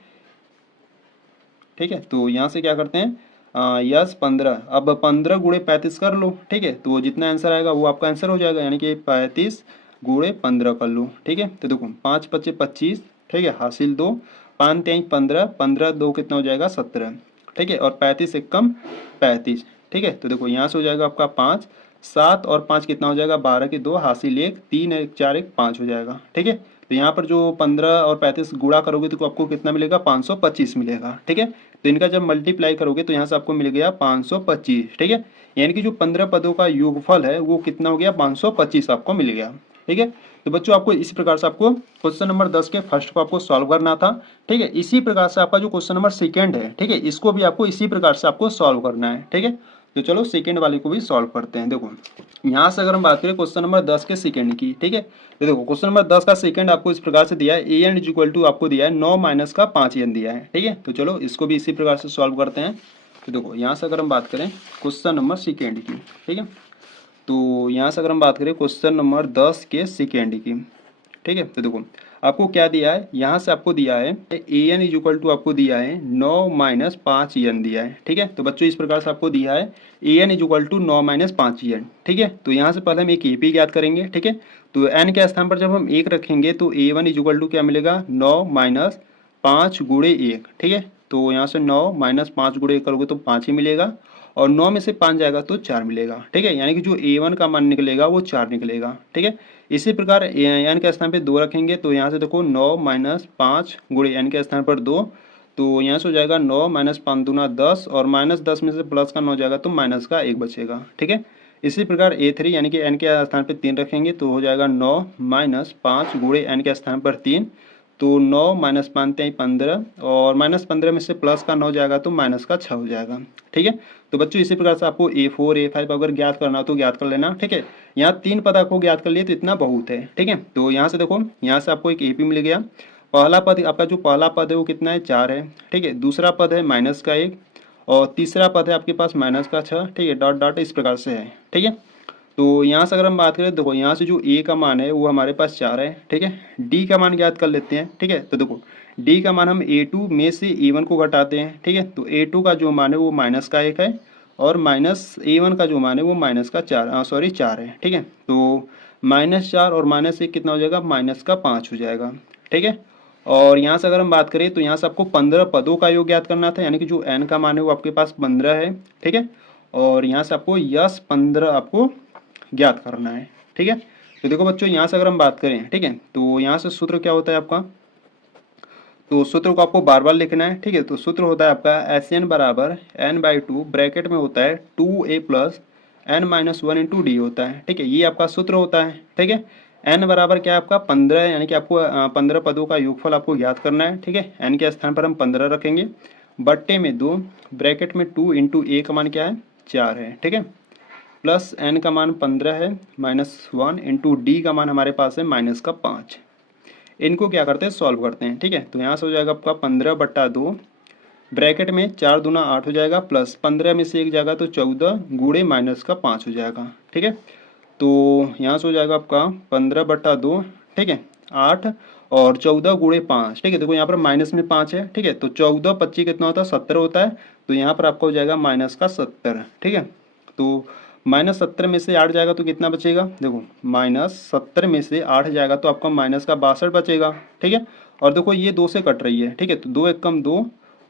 ठीक है। तो यहाँ से क्या करते हैं, यस 15। अब 15 गुणे 35 कर लो, ठीक है, तो जितना आंसर आएगा वो आपका आंसर हो जाएगा, यानी कि 35 गुणे 15 कर लो, ठीक है। तो देखो 5 पच्चे 25, ठीक है, हासिल 2, 5 3 15, 15 2 कितना हो जाएगा 17, ठीक है, और 35 एक कम 35, ठीक है। तो देखो यहाँ से हो जाएगा आपका 5, 7 और 5 कितना हो जाएगा 12 की 2 हासिल 1, 3 1 4 1 5 हो जाएगा, ठीक है। तो यहाँ पर जो 15 और 35 गुणा करोगे तो आपको कितना मिलेगा 525 मिलेगा, ठीक है। तो इनका जब मल्टीप्लाई करोगे तो यहाँ से आपको मिल गया 525, ठीक है। यानी कि जो 15 पदों का योगफल है वो कितना हो गया 525 आपको मिल गया, ठीक है। तो बच्चों आपको इसी प्रकार से आपको क्वेश्चन नंबर 10 के फर्स्ट को आपको सॉल्व करना था, ठीक है। इसी प्रकार से आपका जो क्वेश्चन नंबर सेकंड है, ठीक है, इसको भी आपको इसी प्रकार से आपको सॉल्व करना है, ठीक है। तो चलो सेकंड वाले को भी सॉल्व करते हैं। देखो यहाँ से अगर हम बात करें क्वेश्चन नंबर 10 के सेकंड की, ठीक है, तो देखो क्वेश्चन नंबर 10 का सेकंड आपको इस प्रकार से दिया है, A N is equal to आपको दिया है 9 माइनस का 5 एन दिया है, ठीक है। तो चलो इसको भी इसी प्रकार से सॉल्व करते हैं। तो देखो यहाँ से अगर हम बात करें क्वेश्चन नंबर सेकेंड की, ठीक है, तो यहाँ से अगर हम बात करें क्वेश्चन नंबर 10 के सेकेंड की, ठीक है, तो देखो आपको क्या दिया है, यहाँ से आपको दिया है A N is equal to आपको दिया है 9 माइनस 5 एन दिया है, ठीक है। तो बच्चों इस प्रकार से आपको दिया है A N is equal to 9 minus 5 N, ठीक है। तो यहाँ से पहले हम एक ए पी ज्ञात करेंगे, ठीक है। तो एन के स्थान पर जब हम 1 रखेंगे तो ए वन इज इक्वल टू क्या मिलेगा 9 माइनस 5 गुणे 1, ठीक है। तो यहाँ से 9 माइनस 5 गुणे 1 करोगे तो 5 ही मिलेगा, और 9 में से 5 जाएगा तो 4 मिलेगा, ठीक है। यानी कि जो ए वन का मान निकलेगा वो 4 निकलेगा, ठीक है। इसी प्रकार एन के स्थान पे 2 रखेंगे तो यहाँ से देखो 9 माइनस 5 गुणे एन के स्थान पर 2, तो यहाँ से हो जाएगा 9 माइनस 5 दूना 10, और माइनस 10 में से प्लस का 9 जाएगा तो माइनस का 1 बचेगा, ठीक है। इसी प्रकार ए3 यानी कि एन के स्थान पर 3 रखेंगे तो हो जाएगा 9 माइनस 5 गुणे एन के स्थान पर 3, तो 9 माइनस 5 3 15, और माइनस 15 में से प्लस का 9 जाएगा तो माइनस का 6 हो जाएगा, ठीक है। तो बच्चों इसी प्रकार से आपको A4 A5 अगर ज्ञात करना हो तो ज्ञात कर लेना, ठीक है। यहाँ 3 पद आपको ज्ञात कर लिए तो इतना बहुत है, ठीक है। तो यहाँ से देखो यहाँ से आपको एक AP मिल गया। पहला पद आपका जो पहला पद है वो कितना है 4 है, ठीक है। दूसरा पद है माइनस का 1, और तीसरा पद है आपके पास माइनस का 6, ठीक है, डॉट डॉट इस प्रकार से है, ठीक है। तो यहाँ से अगर हम बात करें देखो यहाँ से जो ए का मान है वो हमारे पास 4 है, ठीक है। डी का मान ज्ञात कर लेते हैं, ठीक है। तो देखो डी का मान हम A2 में से A1 को घटाते हैं, ठीक है। तो A2 का जो मान है वो माइनस का 1 है, और माइनस A1 का जो मान है वो माइनस का 4 है, ठीक है। तो -4 और -1 कितना हो जाएगा माइनस का 5 हो जाएगा, ठीक है। और यहाँ से अगर हम बात करें तो यहाँ से आपको 15 पदों का योग ज्ञात करना था, यानी कि जो n का मान है वो आपके पास 15 है, ठीक है। और यहाँ से आपको यस 15 आपको ज्ञात करना है, ठीक है। तो देखो बच्चों यहाँ से अगर हम बात करें, ठीक है, तो यहाँ से सूत्र क्या होता है आपका, तो सूत्र को आपको बार बार लिखना है, ठीक है। तो सूत्र होता है आपका एस एन बराबर n/2 ब्रैकेट में होता है 2a plus n minus 1 into D होता है, ठीक है। ये आपका सूत्र होता है, ठीक है। n बराबर क्या है आपका 15 है, यानी कि आपको 15 पदों का योगफल आपको ज्ञात करना है, ठीक है। n के स्थान पर हम 15 रखेंगे, बट्टे में 2, ब्रैकेट में 2 इंटू a का मान क्या है 4 है, ठीक है, प्लस n का मान 15 है, -1 इंटू डी का मान हमारे पास है माइनस का 5। इनको क्या करते हैं सॉल्व करते हैं, ठीक है। तो यहाँ से हो जाएगा आपका 15/2, ब्रैकेट में 4 दूना 8 हो जाएगा, प्लस 15 में से 1 जाएगा तो 14 गुणे माइनस का 5 हो जाएगा, ठीक है। तो यहाँ से हो जाएगा आपका 15/2, ठीक है, 8 और 14 गुणे 5, ठीक है। देखो यहाँ पर माइनस में 5 है, ठीक है। तो 14 25 कितना होता है 70 होता है, तो यहाँ पर आपका हो जाएगा माइनस का 70, ठीक है। तो -70 में से 8 जाएगा तो कितना बचेगा, देखो -70 में से 8 जाएगा तो आपका माइनस का 62 बचेगा, ठीक है। और देखो ये 2 से कट रही है, ठीक है। तो 2 एकम 2,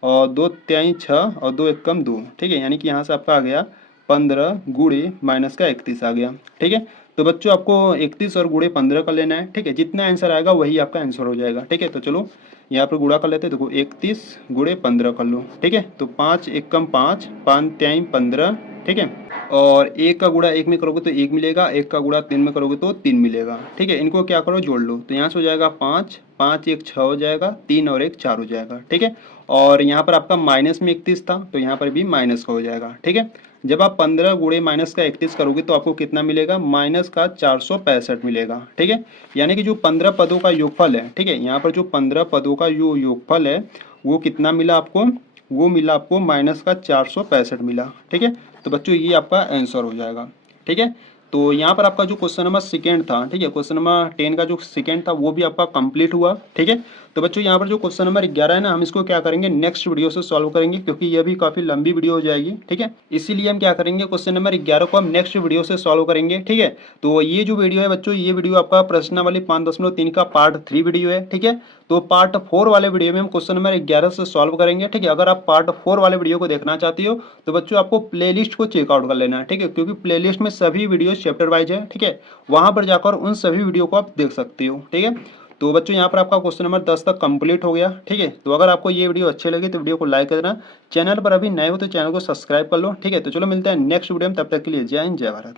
और 2 तिहाई 6, और 2 एकम 2, ठीक है। यानी कि यहाँ से आपका आ गया 15 गुणे माइनस का 31 आ गया, ठीक है। तो बच्चों आपको 31 और गुणे 15 का लेना है, ठीक है। जितना आंसर आएगा वही आपका आंसर हो जाएगा, ठीक है। तो चलो यहाँ पर गुणा कर लेते हैं, देखो 31 गुणे 15 कर लो, ठीक है। तो 5 एकम 5, 5 तिहाई 15, ठीक है। और 1 का गुणा 1 में करोगे तो 1 मिलेगा, 1 का गुणा 3 में करोगे तो 3 मिलेगा, ठीक है। इनको क्या करो जोड़ लो, तो यहाँ से हो जाएगा 5, 5 1 6 हो जाएगा, 3 और 1 4 हो जाएगा, ठीक है। और यहाँ पर आपका माइनस में 31 था तो यहाँ पर भी माइनस का हो जाएगा, ठीक है। जब आप 15 गुणे माइनस का 31 करोगे तो आपको कितना मिलेगा माइनस का 465 मिलेगा, ठीक है। यानी कि जो 15 पदों का योगफल है, ठीक है, यहाँ पर जो 15 पदों का जो योगफल है वो कितना मिला आपको, वो मिला आपको माइनस का 465 मिला, ठीक है। तो बच्चों ये आपका आंसर हो जाएगा, ठीक है। तो यहाँ पर आपका जो क्वेश्चन नंबर सेकेंड था, ठीक है, क्वेश्चन नंबर 10 का जो सेकेंड था वो भी आपका कंप्लीट हुआ, ठीक है। तो तो बच्चों यहाँ पर जो क्वेश्चन नंबर 11 है ना, हम इसको क्या करेंगे नेक्स्ट वीडियो से सॉल्व करेंगे, क्योंकि ये भी काफी लंबी वीडियो हो जाएगी। ठीक है, इसीलिए हम क्या करेंगे क्वेश्चन नंबर 11 को हम नेक्स्ट वीडियो से सॉल्व करेंगे। ठीक है, तो ये जो वीडियो है बच्चों, ये वीडियो आपका प्रश्नावली 5.3 का पार्ट 3 वीडियो है। ठीक है, तो पार्ट 4 वाले वीडियो में हम क्वेश्चन नंबर 11 से सॉल्व करेंगे। ठीक है, अगर आप पार्ट 4 वाले वीडियो को देखना चाहती हो तो बच्चों आपको प्लेलिस्ट को चेकआउट कर लेना है। ठीक है, क्योंकि प्लेलिस्ट में सभी वीडियो चैप्टर वाइज है। ठीक है, वहां पर जाकर उन सभी वीडियो को आप देख सकते हो। ठीक है, तो बच्चों यहाँ पर आपका क्वेश्चन नंबर 10 तक कंप्लीट हो गया। ठीक है, तो अगर आपको ये वीडियो अच्छी लगी तो वीडियो को लाइक कर देना, चैनल पर अभी नए हो तो चैनल को सब्सक्राइब कर लो। ठीक है, तो चलो मिलते हैं नेक्स्ट वीडियो में, तब तक के लिए जय हिंद जय भारत।